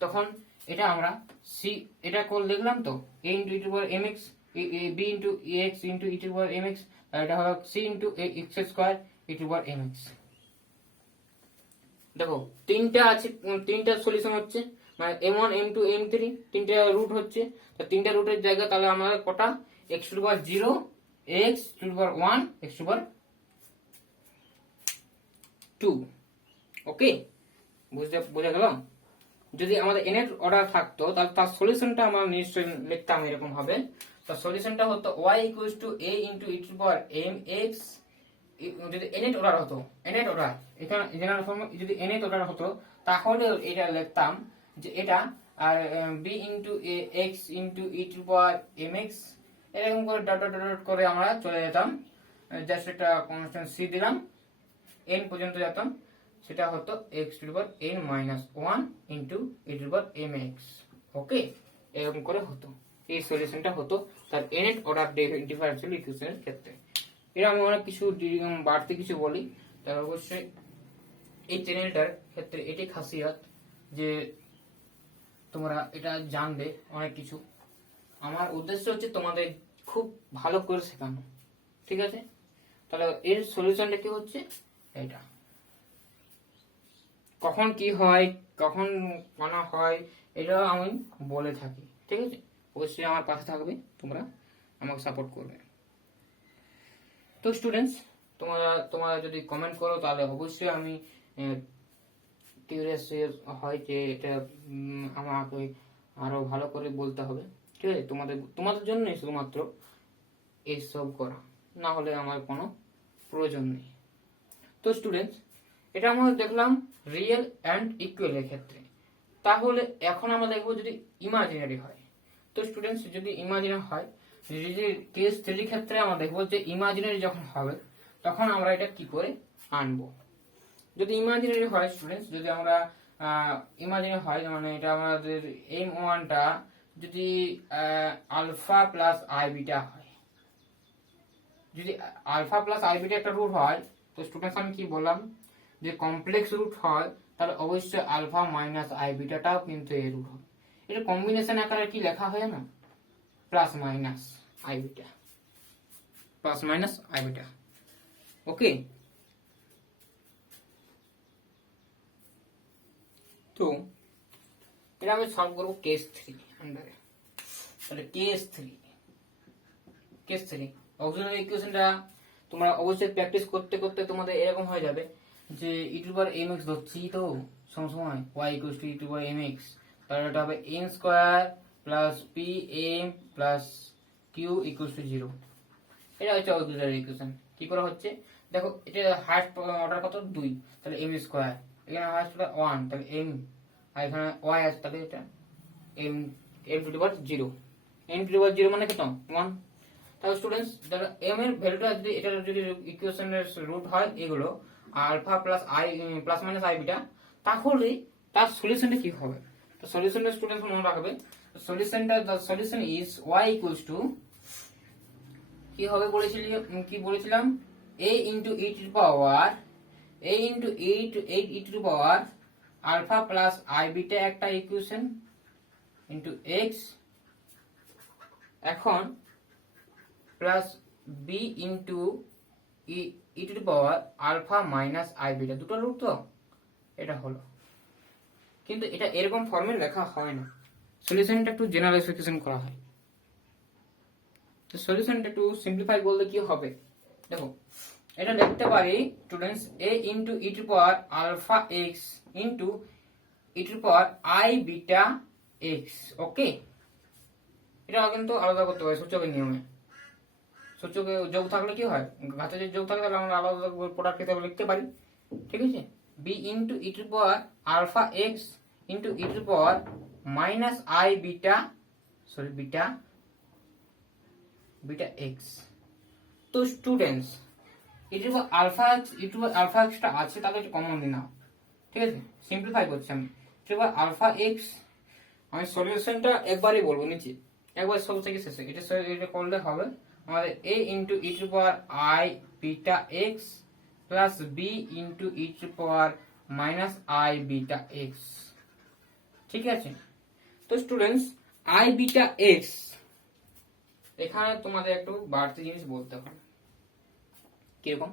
তখন এটা আমরা সি, এটা করে লিখলাম তো, a into e to power m x, b into x into e to power m x, আর এটা হলো c into x square e to power m x. দেখো তিনটা আছে, তিনটা সলিউশন হচ্ছে, মানে m1 m2 m3 তিনটা রুট হচ্ছে, তো তিনটা রুটের জায়গা তাহলে আমাদের কটা, x টু পাওয়ার 0, x টু পাওয়ার 1, x টু পাওয়ার 2। ওকে, বোঝা গেল? যদি আমাদের n এর অর্ডার থাকতো, তাহলে তার সলিউশনটা আমরা নিশ্চয়ই লিখতাম এরকম হবে, তার সলিউশনটা হতো y equals to a into e to power mx। যদি এনএট অর্ডার হতো, এনএট অর্ডার, এখানে জেনারেল ফর্ম যদি এনএট অর্ডার হতো, তাহলে এটা লিখতাম যে এটা, আর b into x into e to power m x, এরকম করে ডট ডট ডট করে আমরা চলে যেতাম, জাস্ট একটা কনস্ট্যান্ট সি দিলাম, এন পর্যন্ত যেতাম, সেটা হতো x two power N minus 1 into e to power m x. ওকে, এরকম করে হতো, এই সলিউশনটা হতো তার এনএট অর্ডার ডিফারেন্সিয়াল ইকুয়েশনের ক্ষেত্রে। এরা আমি অনেক কিছু বাড়তি কিছু বলি, তার অবশ্যই এই চ্যানেলটার ক্ষেত্রে এটি খাসিয়াত যে তোমরা এটা জানবে অনেক কিছু। আমার উদ্দেশ্য হচ্ছে তোমাদের খুব ভালো করে শেখানো, ঠিক আছে? তাহলে এর সলিউশনটা কি হচ্ছে, এটা কখন কি হয়, কখন মানা হয়, এটা আমি বলে থাকি, ঠিক আছে? অবশ্যই আমার পাশে থাকবে, তোমরা আমাকে সাপোর্ট করবে। তো স্টুডেন্টস, তোমরা যদি কমেন্ট করো, তাহলে অবশ্যই আমি কিউরিয়াস হয় যে এটা আমাকে আরো ভালো করে বলতে হবে, ঠিক আছে? তোমাদের জন্যই শুধুমাত্র এইসব করা, না হলে আমার কোনো প্রয়োজন নেই। তো স্টুডেন্টস, এটা আমরা দেখলাম রিয়েল অ্যান্ড ইকুয়াল এর ক্ষেত্রে। তাহলে এখন আমরা দেখবো যদি ইমাজিনারি হয়। তো স্টুডেন্টস, যদি ইমাজিনারি হয়, যদি কেস 3 ক্ষেত্রে আমরা দেখবো যে ইমাজিনারি যখন হবে, তখন আমরা এটা কি করে আনবো। যদি ইমাজিনারি হয় স্টুডেন্টস, যদি আমরা ইমাজিনারি হয়, মানে এটা আমাদের এম ওয়ানটা যদি আলফা প্লাস আই বিটা হয়, যদি আলফা প্লাস আই বিটা একটা রুট হয়, তো স্টুডেন্টস আমি কি বললাম, যে কমপ্লেক্স রুট হয়, তাহলে অবশ্যই আলফা মাইনাস আই বিটাটাও কিন্তু এই রুট হবে। এটা কম্বিনেশন আকারে কি লেখা হয় না, plus minus i beta, plus minus i beta. Okay, তো এটা আমি সলভ করবো কেস 3 আন্ডারে। তাহলে কেস 3 অক্সিলারি ইকুয়েশনটা তোমরা অবশ্যই প্র্যাকটিস করতে করতে তোমাদের এরকম হয়ে যাবে যে e to power m x ধরছি তো সবসময়, y equals to e to power m x, তাহলে এটা হবে n square plus p m plus q equals to 0। এটা হচ্ছে অক্সিলারি ইকুয়েশন। কি করা হচ্ছে দেখো, এটা হাইয়েস্ট অর্ডার কত 2, তাহলে এম স্কোয়ার, এখানে হাইয়েস্ট অর্ডার 1, তাহলে এম, আর এখানে ওয়াই আছে, তাহলে এটা m, m to the power 0, n to the power 0 মানে কত 1। তাহলে স্টুডেন্টস, দেখো এম এর ভ্যালুটা যদি এটা যদি ইকুয়েশনের রুট হয় এগুলো alpha plus i plus minus i beta, তাহলে তার সলিউশনটা কি হবে? তো সলিউশনটা স্টুডেন্টস মনে রাখবে, সলিউশনটা, the solution is y equals to কি হবে বলেছিলাম a into e to the power alpha plus i beta একটা ইকুয়েশন ইন্টু এক্স, এখন plus b into e to the power alpha minus i beta, দুটো রূপ তো এটা হলো। কিন্তু এটা এরকম ফর্মে লেখা হয় না, সলিউশনটা একটু জেনারেলাইজেশন করা হয়। তো সলিউশনটা একটু সিম্পলিফাই করলে কি হবে দেখো, এটা লিখতে পারি students a into e to power alpha x into e to power i beta x. Okay, এটা কিন্তু আলাদা করতে হয় সূচকের নিয়মে। সূচকে যোগ থাকলে কি হয়, ঘাতে যে যোগ থাকে তাহলে আমরা আলাদা প্রোডাক্ট হিসেবে লিখতে পারি। ঠিক আছে, b into e to power alpha x into e to power minus i beta beta x. তো students e to power alpha এক্সটা আছে, তাহলে এটা কমন নিয়ে নাও। ঠিক আছে, সিম্পলিফাই করছি আমি। ই টু পাওয়ার আলফা এক্স, আমি সলিউশনটা একবারই বলবো নিচে, একবার সব থেকে শেষে এটা করলে হবে আমাদের a into e to power i beta x plus b into e to power minus i beta x. ঠিক আছে, তো স্টুডেন্টস আই বিটা এক্স, এখানে তোমাদের একটু বাড়তি জিনিস বলতে হবে। কিরকম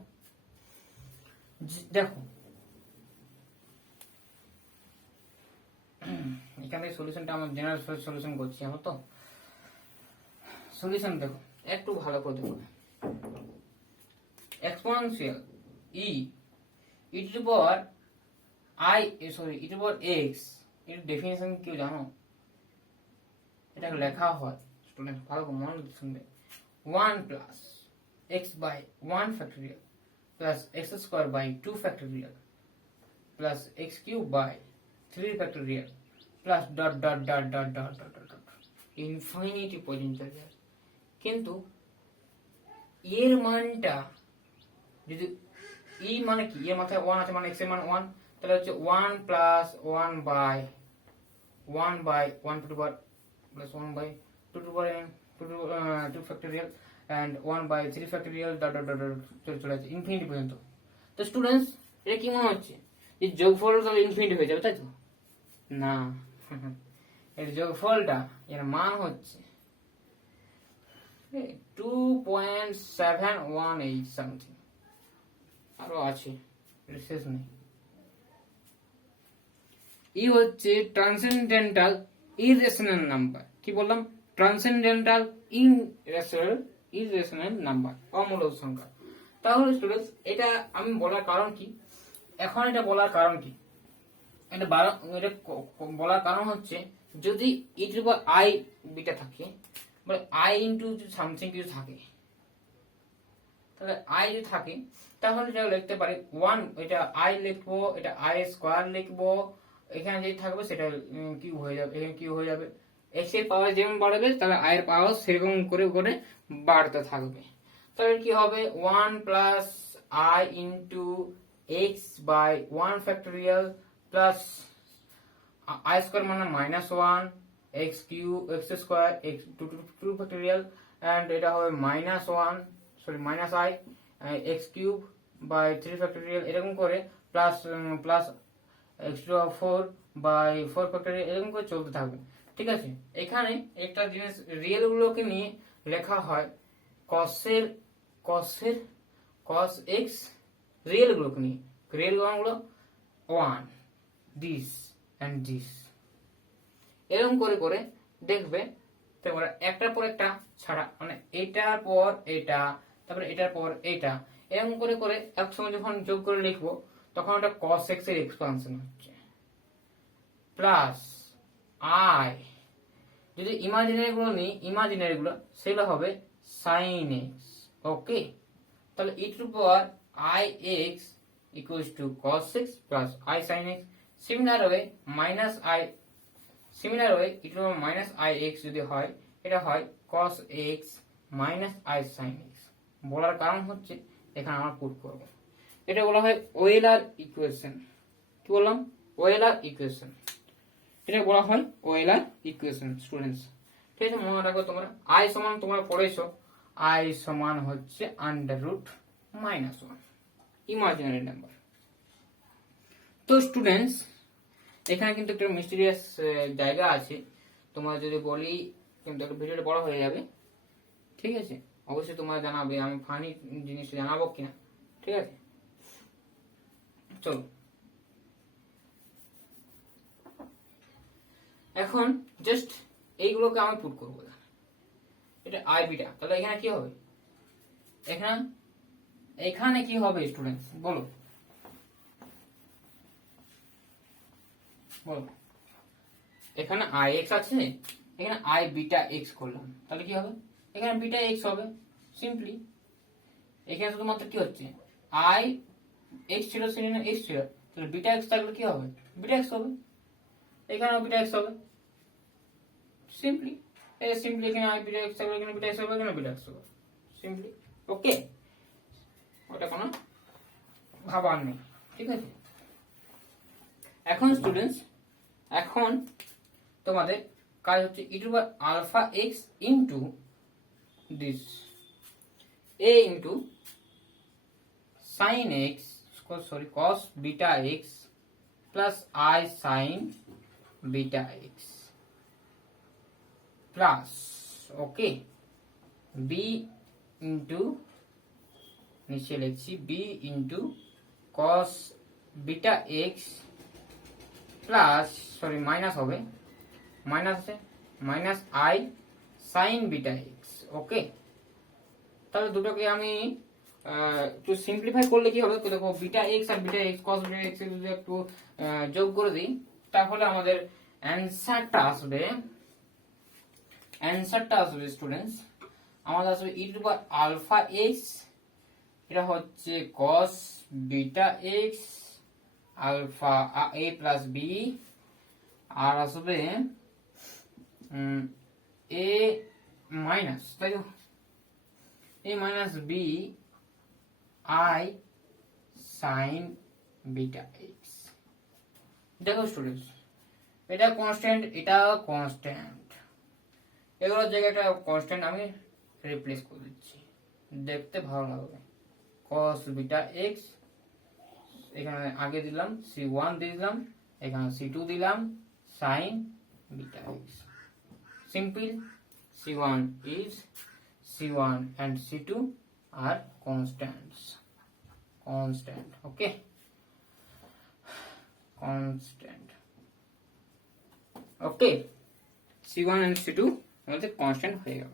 দেখো, এখানে সলিউশনটা আমার জেনারেল সলিউশন করছি আমরা। তো সলিউশন দেখো একটু ভালো করে দেখো, exponential E to power E to power x, এর ডেফিনেশন কি জানো? এটা লেখা হয় স্টুডেন্ট, ভালো করে মনে শুনবে, 1 plus x by 1 factorial plus x square by 2 factorial plus x cube by 3 factorial plus dot dot dot dot dot dot dot infinity পর্যন্ত যায়। কিন্তু এর মানটা যদি ই মানে কি, এর মাথায় 1 আছে মানে x এর মান 1, তাহলে হচ্ছে 1 plus 1 by 1 to the power plus 1 by 2 to the power 2 factorial and 1 by 3 factorial dot dot dot চলে যাচ্ছে ইনফিনিটি পর্যন্ত। তো স্টুডেন্টস এটা কি মনে হচ্ছে যে যোগফলটা তাহলে ইনফিনিটি হয়ে যাবে, তাই তো? না, এর যোগফলটা এর মান হচ্ছে 2.718 সামথিং, আরো আছে, শেষ নেই। ই হচ্ছে ট্রান্সেন্ডেন্টাল ইরেশনাল নাম্বার। কি বললাম? ট্রান্সেন্ডেন্টাল ইরেশনাল নাম্বার, অমূলক সংখ্যা। তাহলে স্টুডেন্টস এটা আমি বলার কারণ কি, এখন এটা বলার কারণ কি, এটা বলার কারণ হচ্ছে যদি e to the power i beta থাকে, মানে আই ইন্টু সামথিং কিছু থাকে, তাহলে আই যদি থাকে তাহলে এটা লিখতে পারি 1, এটা আই লিখবো, এটা আই স্কোয়ার লিখবো, এখানে যেটা থাকবে সেটা কিউ হয়ে যাবে, এখানে কিউ হয়ে যাবে। এক্স এর পাওয়ার যেমন বাড়বে তাহলে আই এর পাওয়ার সেরকম করে করে বাড়তে থাকবে। তাহলে কি হবে 1 plus i into x by 1 factorial plus i square মানে minus 1 x q x square x 2 factorial and এটা হবে minus i x cube by 3 factorial, এরকম করে plus x to 4 by 4 factorial, এরকম করে চলতে থাকবে। ঠিক আছে, এখানে একটা জিনিস রিয়েল গুলোকে নিয়ে লেখা হয় cos x, রিয়েল গুলোকে নিয়ে, রিয়েল গুলো 1 দিস এন্ড দিস, এরকম করে করে দেখবে তোমরা একটার পর একটা ছাড়া, মানে এটার পর এটা, তারপরে এটার পর এটা, এরকম করে করে একসঙ্গে যখন যোগ করে লিখবো তখন ওটা cos x এর এক্সপানশন হচ্ছে প্লাস আই, যদি ইমাজিনারি গুলো নিই, ইমাজিনারি গুলো সেগুলো হবে sin x। ওকে, তাহলে e to power i x equals to cos x plus i sin x। Similar way e to power minus i x যদি হয়, এটা হয় cos x minus i sin x। বলার কারণ হচ্ছে এখানে আমরা পুট করব, এটা বলা হয় ওয়েলার ইকুয়েশন। কি বললাম? ওয়েলার ইকুয়েশন, এটা বলা হয় ওয়েলার ইকুয়েশন স্টুডেন্টস। ঠিক আছে, মনে রাখো তোমরা আই সমান তোমরা পড়েছো আই সমান হচ্ছে √-1, ইমাজিনারি নাম্বার। তো স্টুডেন্টস, এখানে কিন্তু একটা মিস্টেরিয়াস জায়গা আছে, তোমরা যদি বলি কিন্তু একটা ভিডিওটা বড় হয়ে যাবে, ঠিক আছে? অবশ্যই তোমরা জানাবে আমি ফানি জিনিসটা জানাবো কিনা, ঠিক আছে? চলো এখন জাস্ট এইগুলোকে আমি পুট করবো। এটা আই বিটা, তাহলে এখানে কি হবে? এখানে কি হবে স্টুডেন্টস বলো বলো? এখানে আই এক্স আছে, এখানে আই বিটা এক্স করলাম, তাহলে কি হবে? এখানে বিটা এক্স হবে সিম্পলি। এখানে শুধুমাত্র কি হচ্ছে, আই এক্স ছিল, সেখানে এক্স ছিল, তাহলে বিটা এক্স থাকলে কি হবে? বিটা এক্স হবে। এখানেও বিটা এক্স হবে সিম্পলি। এই সিম্পলি এখানে আই বিটা এক্স থাকলে এখানে বিটা এক্স হবে, এখানে বিটা এক্স হবে সিম্পলি। ওকে, ওটা কোনো ভাবার নেই, ঠিক আছে? এখন স্টুডেন্টস, এখন তোমাদের কাজ হচ্ছে e⁻α(x) into this a into sin x, sorry cos beta x plus i sin beta x plus, okay, b into, নিচে লিখছি b into cos beta x plus, sorry minus হবে, মাইনাস আছে, minus i sine beta x. Okay, তাহলে দুটোকে আমি একটু simplify করলে কি হবে, দেখো বিটা এক্স আর beta x, cos beta x যদি একটু যোগ করে দিই, তাহলে আমাদের অ্যান্সারটা আসবে স্টুডেন্টস, আমাদের আসবে e⁻α(x), এটা হচ্ছে cos beta x alpha a plus b, আর আসবে a মাইনাস, তাই তো, a minus b i sine beta x. দেখো স্টুডেন্টস, এটা কনস্ট্যান্ট, এটা কনস্ট্যান্ট, এগুলোর জায়গায় একটা কনস্ট্যান্ট আমি রিপ্লেস করে দিচ্ছি, দেখতে ভালো লাগবে। cos বিটা এক্স, এখানে আগে দিলাম c1 দিলাম, এখানে c2 দিলাম, sin beta x. Simple, c1 is c1 and c2 are constants, okay, constant, okay, c1 and c2 আমাদের কনস্ট্যান্ট হয়ে গেল।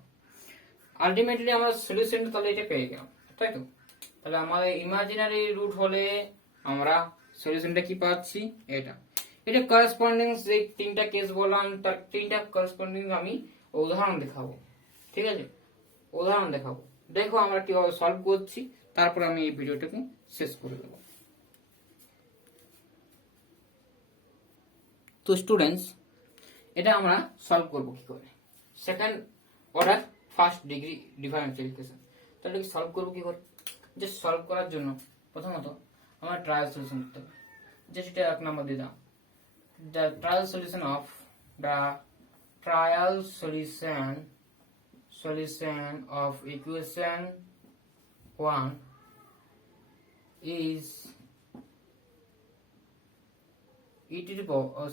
আলটিমেটলি আমরা সলিউশনটা তাহলে এটা পেয়ে গেলাম, তাই তো? তাহলে আমাদের ইমাজিনারি রুট হলে আমরা সলিউশনটা কি পাচ্ছি, এটা করেসপন্ডিং, যে তিনটা কেস বললাম তার তিনটা করেসপন্ডিং আমি উদাহরণ দেখাবো, ঠিক আছে? উদাহরণ দেখাবো, দেখো আমরা কিভাবে সলভ করছি, তারপর আমি এই ভিডিওটাকে শেষ করে দেবো। তো স্টুডেন্টস, এটা আমরা সলভ করব কি করে? Second order first degree differential equation, তাহলে সলভ করব কি করে? জাস্ট সলভ করার জন্য প্রথমত আমরা ট্রায়াল সলিউশন করতে হবে। জাস্ট এটা এক নম্বর দিয়ে দাও, the trial solution of equation 1 is e to the power,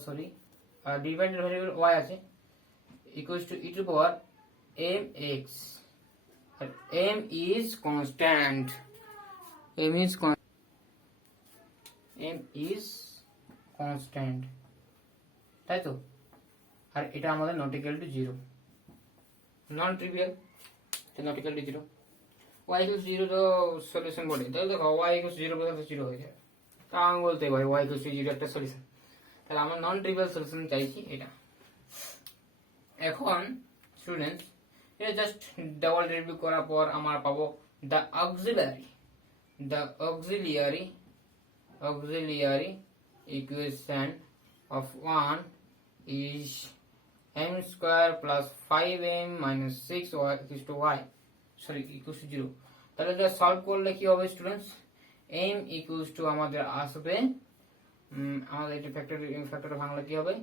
divided variable y আছে equals to e to the power mx, m is constant, তাই তো? আর এটা আমাদের not equal to 0, non trivial, not equal to 0, y equal 0 তো solution বলে, তাহলে দেখো y equal 0 বলে তো 0 হয়ে যাবে, তা আমি বলতে পারি y ইকুয়াল 0 একটা সলিউশন। তাহলে আমরা নন ট্রিভিয়াল সলিউশন চাইছি এটা। এখন স্টুডেন্টস, এটা জাস্ট ডাবল ডেরিভেটিভ করার পর আমরা পাবো the auxiliary equation of 1 is m square plus 5m minus 6y equals to y, equals to 0। তাহলে এটা সলভ করলে কি হবে স্টুডেন্টস, m equals to আমাদের আসবে, আমাদের এটা ফ্যাক্টর ভাঙলে কি হবে,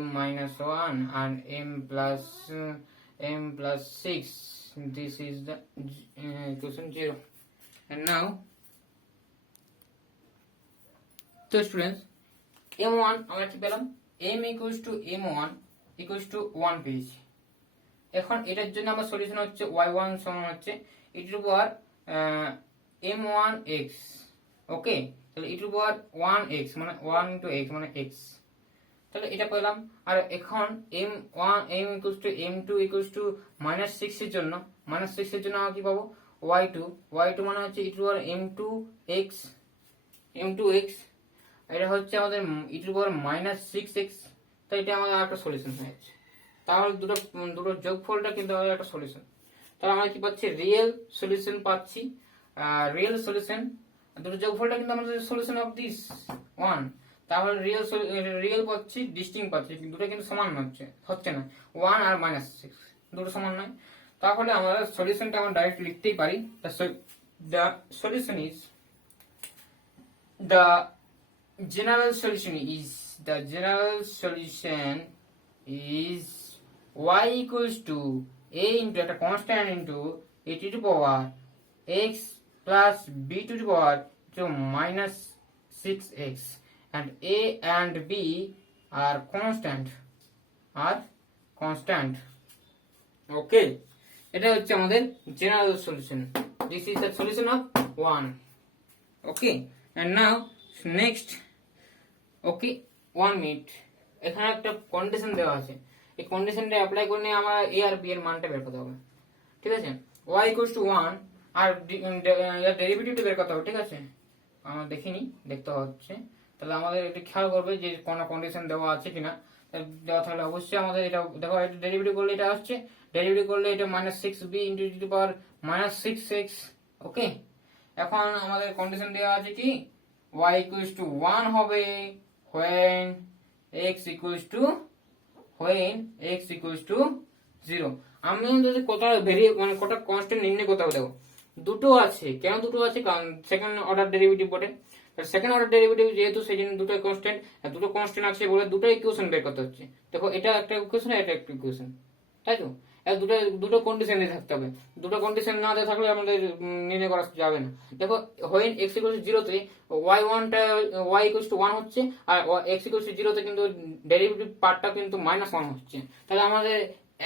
m minus 1 and m plus 6 this is the equation 0. And now so students m1 আমরা কি পেলাম m equals to m1 equals to 1 পেয়েছি। এখন এটার জন্য আমার সলিউশন হচ্ছে y1 সমান হচ্ছে e টু পাওয়ার m1x। ওকে, তাহলে e টু পাওয়ার 1x মানে 1 into x মানে x, তাহলে এটা পেলাম। আর এখন m1 m equals to m2 equals to -6 এর জন্য আমরা কি পাবো y2 মানে হচ্ছে e টু পাওয়ার m2x, এটা হচ্ছে আমাদের e টু পাওয়ার -6x। তাই এটা আমাদের একটা সলিউশন হয়ে যাচ্ছে। তাহলে দুটো যোগফলটা কিন্তু আমাদের একটা সলিউশন। তাহলে আমরা কি পাচ্ছি রিয়েল সলিউশন পাচ্ছি, রিয়েল সলিউশন, দুটো যোগফলটা কিন্তু আমাদের সলিউশন অফ দিস ওয়ান। তাহলে রিয়েল পাচ্ছি, ডিস্টিংক্ট পাচ্ছি, দুটো কিন্তু সমান হচ্ছে না 1 আর -6 দুটো সমান নয়। তাহলে আমরা সলিউশনটা আমরা ডাইরেক্ট লিখতেই পারি। The solution is the general solution is y equals to a into একটা constant into a to the power x plus b to the power to -6x, and a and b are constant. Okay, এটা হচ্ছে আমাদের general solution. This is the solution of 1. Okay, and now next, okay, 1 minute, এখানে একটা condition দেওয়া আছে। এই কন্ডিশনটা apply করে নিয়ে আমরা a আর b এর মানটা বের করতে হবে। ঠিক আছে, y equals to 1 আর এর ডেরিভেটিভটা বের করতে হবে। ঠিক আছে, আমরা দেখিনি, দেখতে হচ্ছে। তাহলে আমাদের এটা খেয়াল করবে যে কোন কন্ডিশন দেওয়া আছে কিনা। দেওয়া থাকলে অবশ্যই আমাদের এটা দেখো, এটা ডেরিভেটিভ করলে এটা আসছে, ডেরিভেটিভ করলে এটা -6b into e to the power -6x। ওকে, এখন আমাদের কন্ডিশন দেওয়া আছে কি y equals to 1 হবে when x equals to 0। আমি যদি কত মানে কত কনস্ট্যান্ট নির্ণয় করতে হবে, দেখো দুটো আছে। কেন দুটো আছে? কারণ সেকেন্ড অর্ডার ডেরিভেটিভ বটে। সেকেন্ড অর্ডার ডেরিভেটিভ যেহেতু সেই জন্য দুটো কনস্ট্যান্ট আছে বলে দুটো ইকুয়েশন বের করতে হচ্ছে। দেখো এটা একটা ইকুয়েশন, এটা একটা ইকুয়েশন, তাই তো? দুটো কন্ডিশন দিয়ে থাকতে হবে। দুটো কন্ডিশন না দিয়ে থাকলে আমাদের নির্ণয় করা যাবে না। দেখো when x equals to 0 তে y equals to 1 হচ্ছে, আর x equals to 0 তে কিন্তু ডেরিভেটিভ পার্টটা কিন্তু -1 হচ্ছে। তাহলে আমাদের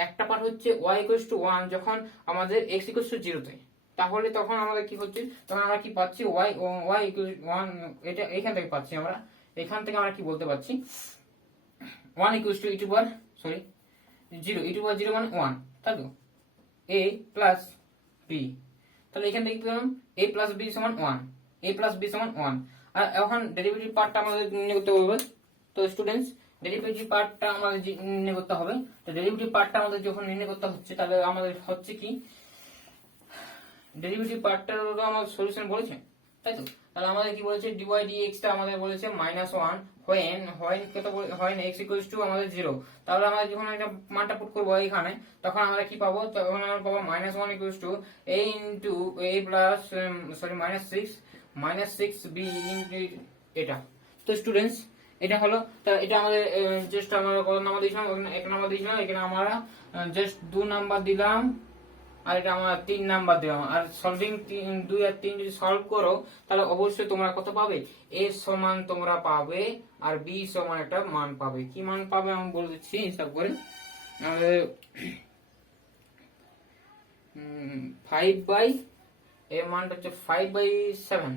একটা পার্ট হচ্ছে y equals to 1 যখন আমাদের x equals to 0 তে, তাহলে তখন আমাদের কি হচ্ছে, তখন আমরা কি পাচ্ছি y equals 1, এটা এখান থেকে পাচ্ছি আমরা। এখান থেকে আমরা কি বলতে পারছি 1 equals to 0 e to power 0 মানে 1, তাই তো? a plus b, তাহলে এখান থেকে কি পেলাম a plus b সমান 1, আর এখন ডেরিভেটিভ পার্টটা আমাদের নির্ণয় করতে হবে। তো স্টুডেন্টস ডেরিভেটিভ পার্টটা আমাদের নির্ণয় করতে হবে। তো ডেরিভেটিভ পার্টটা আমাদের যখন নির্ণয় করতে হচ্ছে, তাহলে আমাদের হচ্ছে কি ডেরিভেটিভ পার্টটার আমাদের সলিউশন বলেছে, তাই তো? তাহলে আমাদের কি বলেছে dy dx টা আমাদের বলেছে -1 when x equals to আমাদের 0। তাহলে আমরা যখন এটা মানটা পুট করব এখানে, তখন আমরা কি পাবো? তখন আমরা পাবো -1 equals to a into a plus -6b into এটা। তো স্টুডেন্টস এটা হলো, তা এটা আমাদের জাস্ট আমরা কত নাম্বার দিয়েছিলাম? 1 নাম্বার দিয়েছিলাম। এখানে আমরা জাস্ট 2 নাম্বার দিলাম, আর এটা আমরা 3 নাম্বার দিলাম। আর সলভিং 2 আর 3 যদি সলভ করো, তাহলে অবশ্যই তোমরা কত পাবে? a সমান তোমরা পাবে, আর b সমান একটা মান পাবে। কি মান পাবে আমি বলে দিচ্ছি হিসাব করে। 5 এর মানটা হচ্ছে 5/7।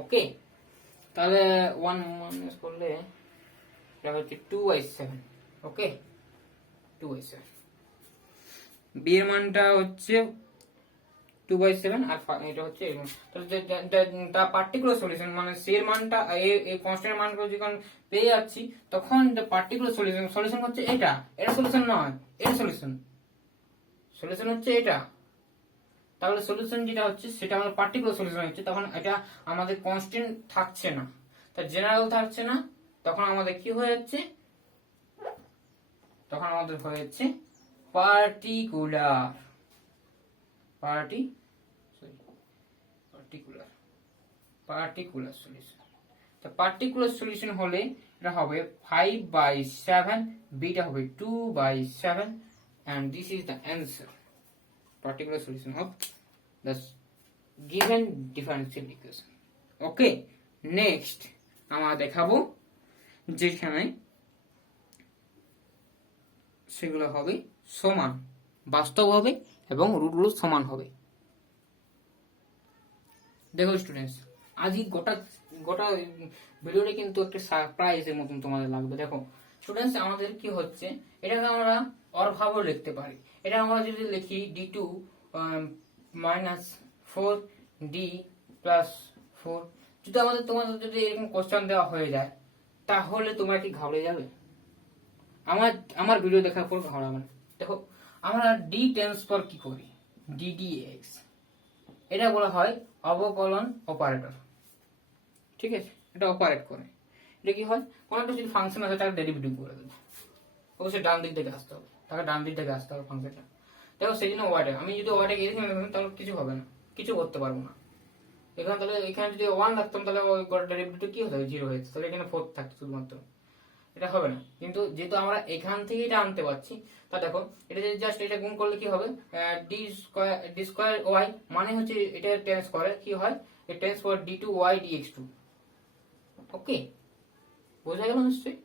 ওকে, তাহলে 1 মাইনাস করলে এটা হচ্ছে 2/7। ওকে, 2/7। b এর মানটা হচ্ছে 2/7 আর এটা হচ্ছে দা পার্টিকুলার সলিউশন, মানে c এর মানটা এই কনস্ট্যান্ট মানগুলো যখন পেয়ে যাচ্ছি, তখন দা পার্টিকুলার সলিউশন হচ্ছে এটা সলিউশন নয়, এটা সলিউশন হচ্ছে এটা। তাহলে সলিউশন যেটা হচ্ছে সেটা আমাদের পার্টিকুলার সলিউশন হচ্ছে, তখন এটা আমাদের কনস্ট্যান্ট থাকছে না, তার জেনারেল থাকছে না। তখন আমাদের কি হয়ে যাচ্ছে? তখন আমাদের হয়ে যাচ্ছে পার্টিকুলার সলিউশন। তো পার্টিকুলার সলিউশন হলে এটা হবে 5/7, বিটা হবে 2/7, and this is the answer particular solution of the given differential equation. Okay, next আমরা দেখাবো যেখানে সেগুলো হবে সমান, বাস্তব হবে এবং রুটগুলো সমান হবে। দেখো স্টুডেন্টস, আজই গোটা গোটা ভিডিওটা কিন্তু একটা সারপ্রাইজের মতন তোমাদের লাগবে। দেখো স্টুডেন্টস, আমাদের কি হচ্ছে, এটাকে আমরা অরভাবেও লিখতে পারি। এটা আমরা যদি লিখি d2 মাইনাস 4d প্লাস 4, যদি তোমাদের যদি এরকম কোশ্চেন দেওয়া হয়ে যায়, তাহলে তোমরা কি ঘাবড়ে যাবে? আমার ভিডিও দেখার পর ঘাবড়াবে না। দেখো আমরা d টেন্স পর কি করি, ddx, এটা বলা হয় অবকলন অপারেটর। ঠিক আছে, এটা অপারেট করে। এটা কি হয়, কোনো একটা যদি ফাংশন আছে তার ডেরিভেটিভ করে দেবে, অবশ্যই ডান দিক থেকে আসতে হবে, তাকে ডান দিক থেকে আসতে হবে ফাংশনটা। দেখো সেই জন্য ওয়াইটা, আমি যদি ওয়াইটাকে এরকম রাখতাম তাহলে কিছু হবে না, কিছু করতে পারবো না। এখানে তাহলে এখানে যদি 1 রাখতাম তাহলে ওই গোটা ডেরিভেটিভ কি হতো, 0 হয়ে যেত, তাহলে এখানে 4 থাকতো শুধুমাত্র, এটা হবে না। কিন্তু যেহেতু আমরা এখান থেকে এটা আনতে পারছি, তা দেখো এটা যদি জাস্ট এটা গুণ করলে কি হবে, ডি স্কয়ার ওয়াই মানে হচ্ছে এটা টেন্স করে কি হয়, it tends for d2y dx2। ওকে, বোঝা গেল নিশ্চয়ই?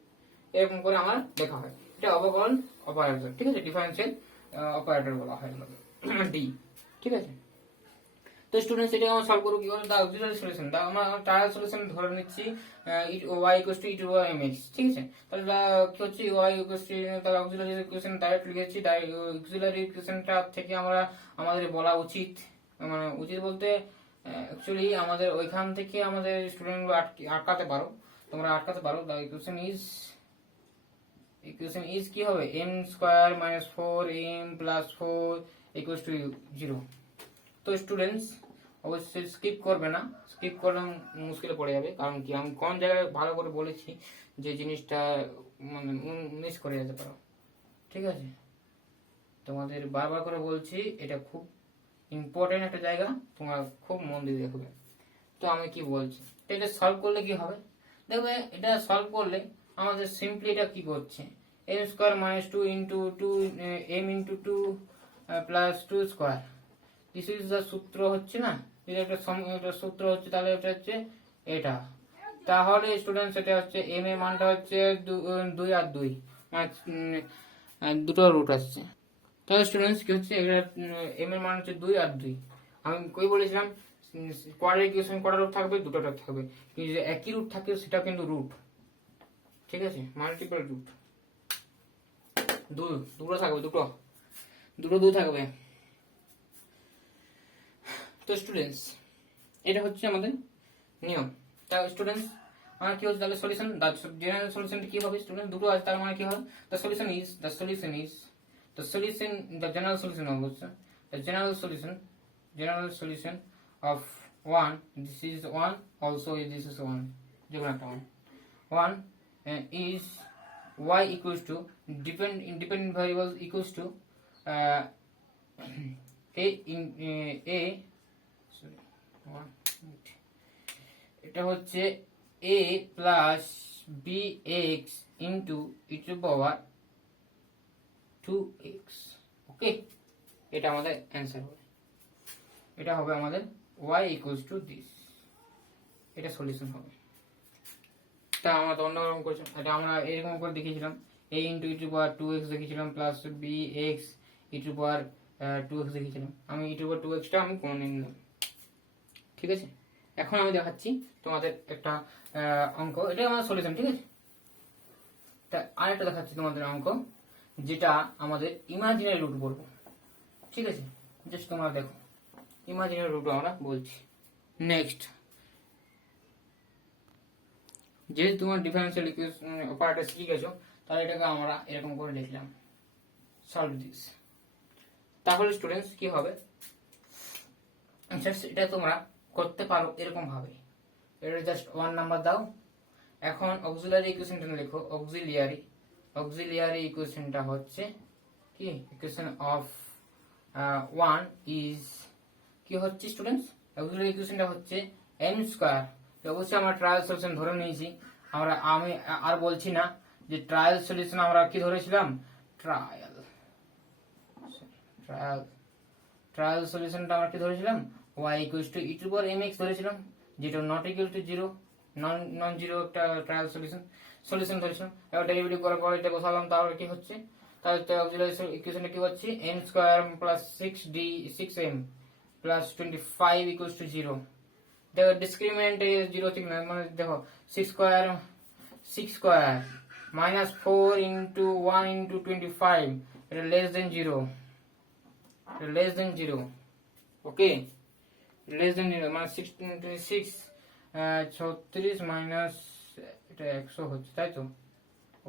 এরকম করে আমার দেখা হয়, এটা অবকলন অপারেটর। ঠিক আছে, ডিফারেন্সিয়াল অপারেটর বলা হয় ডি। ঠিক আছে, তো স্টুডেন্টস এটা আমরা সলভ করব কি করে, দা অক্সিলারি সলিউশন, দা আমরা ট্রায়াল সলিউশন ধরে নিচ্ছি y = e mx। ঠিক আছে, তাহলে কি হচ্ছে y = তাহলে অক্সিলারি ইকুয়েশন ডাইরেক্ট লিখেছি, অক্সিলারি ইকুয়েশনটা থেকে আমরা আমাদের বলা উচিত, মানে উচিত বলতে অ্যাকচুয়ালি আমাদের ওইখান থেকে আমাদের স্টুডেন্টগুলো আটকাতে পারো, তোমরা আটকাতে পারো। দা ইকুয়েশন ইজ কি হবে, m² - 4m + 4 = 0। তো স্টুডেন্টস অবশ্যই স্কিপ করবে না, স্কিপ করলে মুশকিলে পড়ে যাবে। কারণ কি, আমি কোন জায়গায় ভালো করে বলেছি যে জিনিসটা মানে মিস করে যেতে পারো। ঠিক আছে, তোমাদের বারবার করে বলছি, এটা খুব ইম্পর্টেন্ট একটা জায়গা, তোমরা খুব মন দিয়ে দেখবে। তো আমি কি বলছি, এটা সলভ করলে কি হবে, দেখবে এটা সলভ করলে আমাদের সিম্পলি এটা কি করছে, m² - 2 * 2 m * 2 + 2 square, this is the সূত্র হচ্ছে না, এটা একটা সূত্র হচ্ছে, তাহলে এটা হচ্ছে এটা। তাহলে স্টুডেন্টস এটা হচ্ছে m এর মানটা হচ্ছে 2 আর 2, দুটো রুট আসছে। তাহলে স্টুডেন্টস কি হচ্ছে, এটা m এর মান হচ্ছে 2 আর 2। আমি কই বলেছিলাম কোয়াড্রেটিক ইকুয়েশন কটা রুট থাকবে, দুটো রুট থাকবে, কিন্তু যে একই রুট থাকে সেটা কিন্তু রুট। ঠিক আছে, মাল্টিপল রুট, দুটো থাকবে, দুটো থাকবে। তো স্টুডেন্টস এটা হচ্ছে আমাদের নিয়ম। তাহলে স্টুডেন্টস আমার কি হচ্ছে, তাহলে সলিউশন, জেনারেল সলিউশনটা কি হবে স্টুডেন্ট, দুটো আছে, তার মানে কি হবে, the solution general solution of 1, this is 1, also this is 1, যেকোনো একটা 1 is y equals to independent variables equals to এটা হচ্ছে a plus bx into e⁻²x। ওকে, এটা আমাদের অ্যান্সার হবে, এটা হবে আমাদের y = this, এটা সলিউশন হবে। তা আমরা তো অন্যরকম করছি, এটা আমরা এরকম করে দেখিয়েছিলাম, a * e⁻²x দেখিয়েছিলাম, প্লাস bx e⁻²x দেখিয়েছিলাম। আমি e⁻²x টা আমি কমন নিলাম। ঠিক আছে, এখন আমি দেখাচ্ছি তোমাদের একটা অঙ্ক, এটা আমার সলিউশন। ঠিক আছে, তা আরেকটা দেখাচ্ছি তোমাদের অঙ্ক, যেটা আমাদের ইমাজিনারি রুট বলবো। ঠিক আছে, জাস্ট তোমরা দেখো, ইমাজিনারি রুট আমরা বলছি। নেক্সট, যেহেতু তোমার ডিফারেন্সিয়াল ইকুয়েশন অপারেটর শিখে গেছো, তাহলে এটাকে আমরা এরকম করে লিখলাম, সলভ দিস। তাহলে স্টুডেন্টস কি হবে, এটা তোমরা করতে পারো এরকম ভাবে, এটা জাস্ট 1 নাম্বার দাও। এখন অক্সিলারি ইকুয়েশনটা লেখো, অক্সিলিয়ারি ইকুয়েশনটা হচ্ছে কি, ইকুয়েশন অফ 1 ইজ কি হচ্ছে স্টুডেন্টস, অক্সিলারি ইকুয়েশনটা হচ্ছে m²। অবশ্যই আমরা ট্রায়াল সলিউশন ধরে নিয়েছি, আমি আর বলছি না যে ট্রায়াল সলিউশন আমরা কি ধরেছিলাম, ট্রায়াল ট্রায়াল সলিউশনটা আমরা কি ধরেছিলাম y equals to e to power mx ধরেছিলাম, যেটা not equal to 0, non zero একটা ট্রায়াল সলিউশন ধরেছিলাম। এবার ডেরিভেটিভ করার পর এটা বসালাম, তাহলে কি হচ্ছে, তাহলে তো অক্সিলারি ইকুয়েশনটা কি হচ্ছে m square plus 6m plus 25 equals to 0। দেখো ডিসক্রিমিনেন্ট এ 0 ঠিক না, মানে দেখো 6 স্কয়ার মাইনাস 4 ইন্টু 1 ইন্টু 25, এটা লেস দেন 0, লেস দেন 0, ওকে, লেস দেন 0 মানে 6 36 মাইনাস এটা 100 হচ্ছে, তাই তো,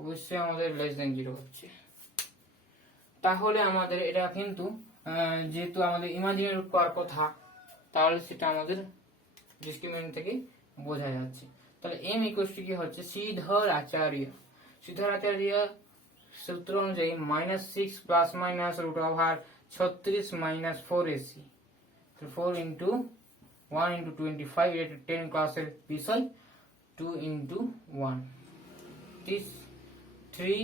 অবশ্যই আমাদের লেস দেন 0 হচ্ছে। তাহলে আমাদের এটা কিন্তু যেহেতু আমাদের ইমাজিনারি রুট করার কথা, তাহলে সেটা আমাদের ডিসক্রিমিনেন্ট থেকে বোঝা যাচ্ছে। তাহলে m ইকুয়ালস টু কি হচ্ছে, শ্রীধর আচার্য সূত্র অনুযায়ী -6 plus minus root over 36 minus 4ac, 4 into 1 into 25, এটা 10 ক্লাসের বিষয়, 2 ইন্টু 1 3,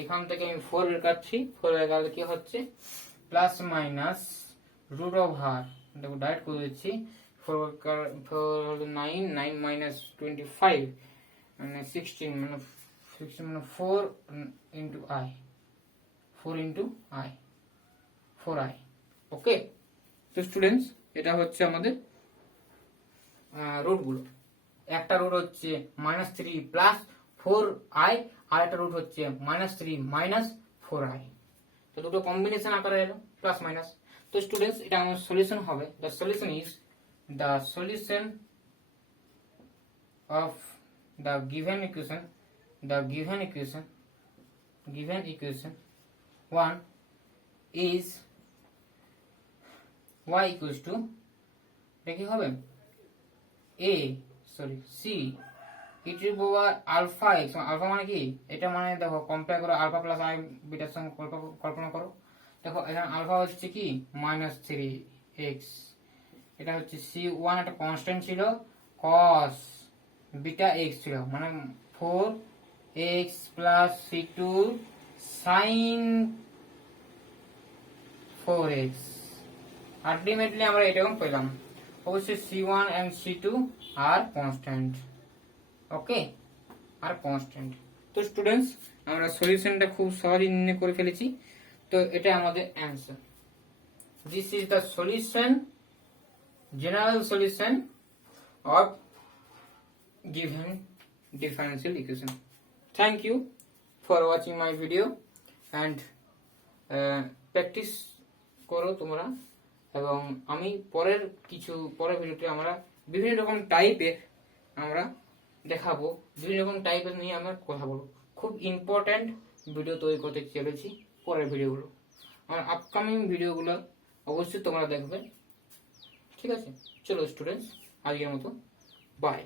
এখান থেকে আমি 4 বের কাটছি, 4 বের কাটলে কি হচ্ছে প্লাস মাইনাস রুট ওভার, দেখো ডাইরেক্ট করে দিচ্ছি, 9 মাইনাস 25 মানে 16 মানে 4 ইন্টু i, 4i, ওকে। তো স্টুডেন্টস, এটা হচ্ছে আমাদের রুট গুলো। একটা রুট হচ্ছে -3 প্লাস 4i, আর একটা রুট হচ্ছে -3 মাইনাস 4i। তো দুটো কম্বিনেশন আকারে এলো প্লাস মাইনাস। তো স্টুডেন্টস, এটা আমার সলিউশন হবে। The solution is the solution of the given equation 1 is y equals to, এটা কি হবে c e to the power alpha x, alpha মানে কি, এটা মানে দেখো কম্পেয়ার করো আলফা প্লাস i বিটার সঙ্গে কল্পনা করো, দেখো এখানে আলফা হচ্ছে কি -3x, এটা হচ্ছে c1 একটা কনস্ট্যান্ট ছিল, cos বিটা x ছিল, মানে 4x plus c2 sin 4x, ultimately আমরা এরকম পেলাম। অবশ্যই c1 and c2 আর কনস্ট্যান্ট, ওকে, আর কনস্ট্যান্ট। তো স্টুডেন্টস, আমরা সলিউশনটা খুব সহজেই নির্ণয় করে ফেলেছি। তো এটা আমাদের answer. This is the solution, general solution of given differential equation. Thank you for watching my video and practice করো তোমরা, এবং আমি পরের ভিডিওতে আমরা বিভিন্ন রকম টাইপের আমরা দেখাবো, বিভিন্ন রকম টাইপের নিয়ে আমরা কথা বলবো। খুব ইম্পর্ট্যান্ট ভিডিও তৈরি করতে চলেছি পরের ভিডিওগুলো, আমার আপকামিং ভিডিওগুলো অবশ্যই তোমরা দেখবে, ঠিক আছে। চলো স্টুডেন্টস, আজকের মতো বাই।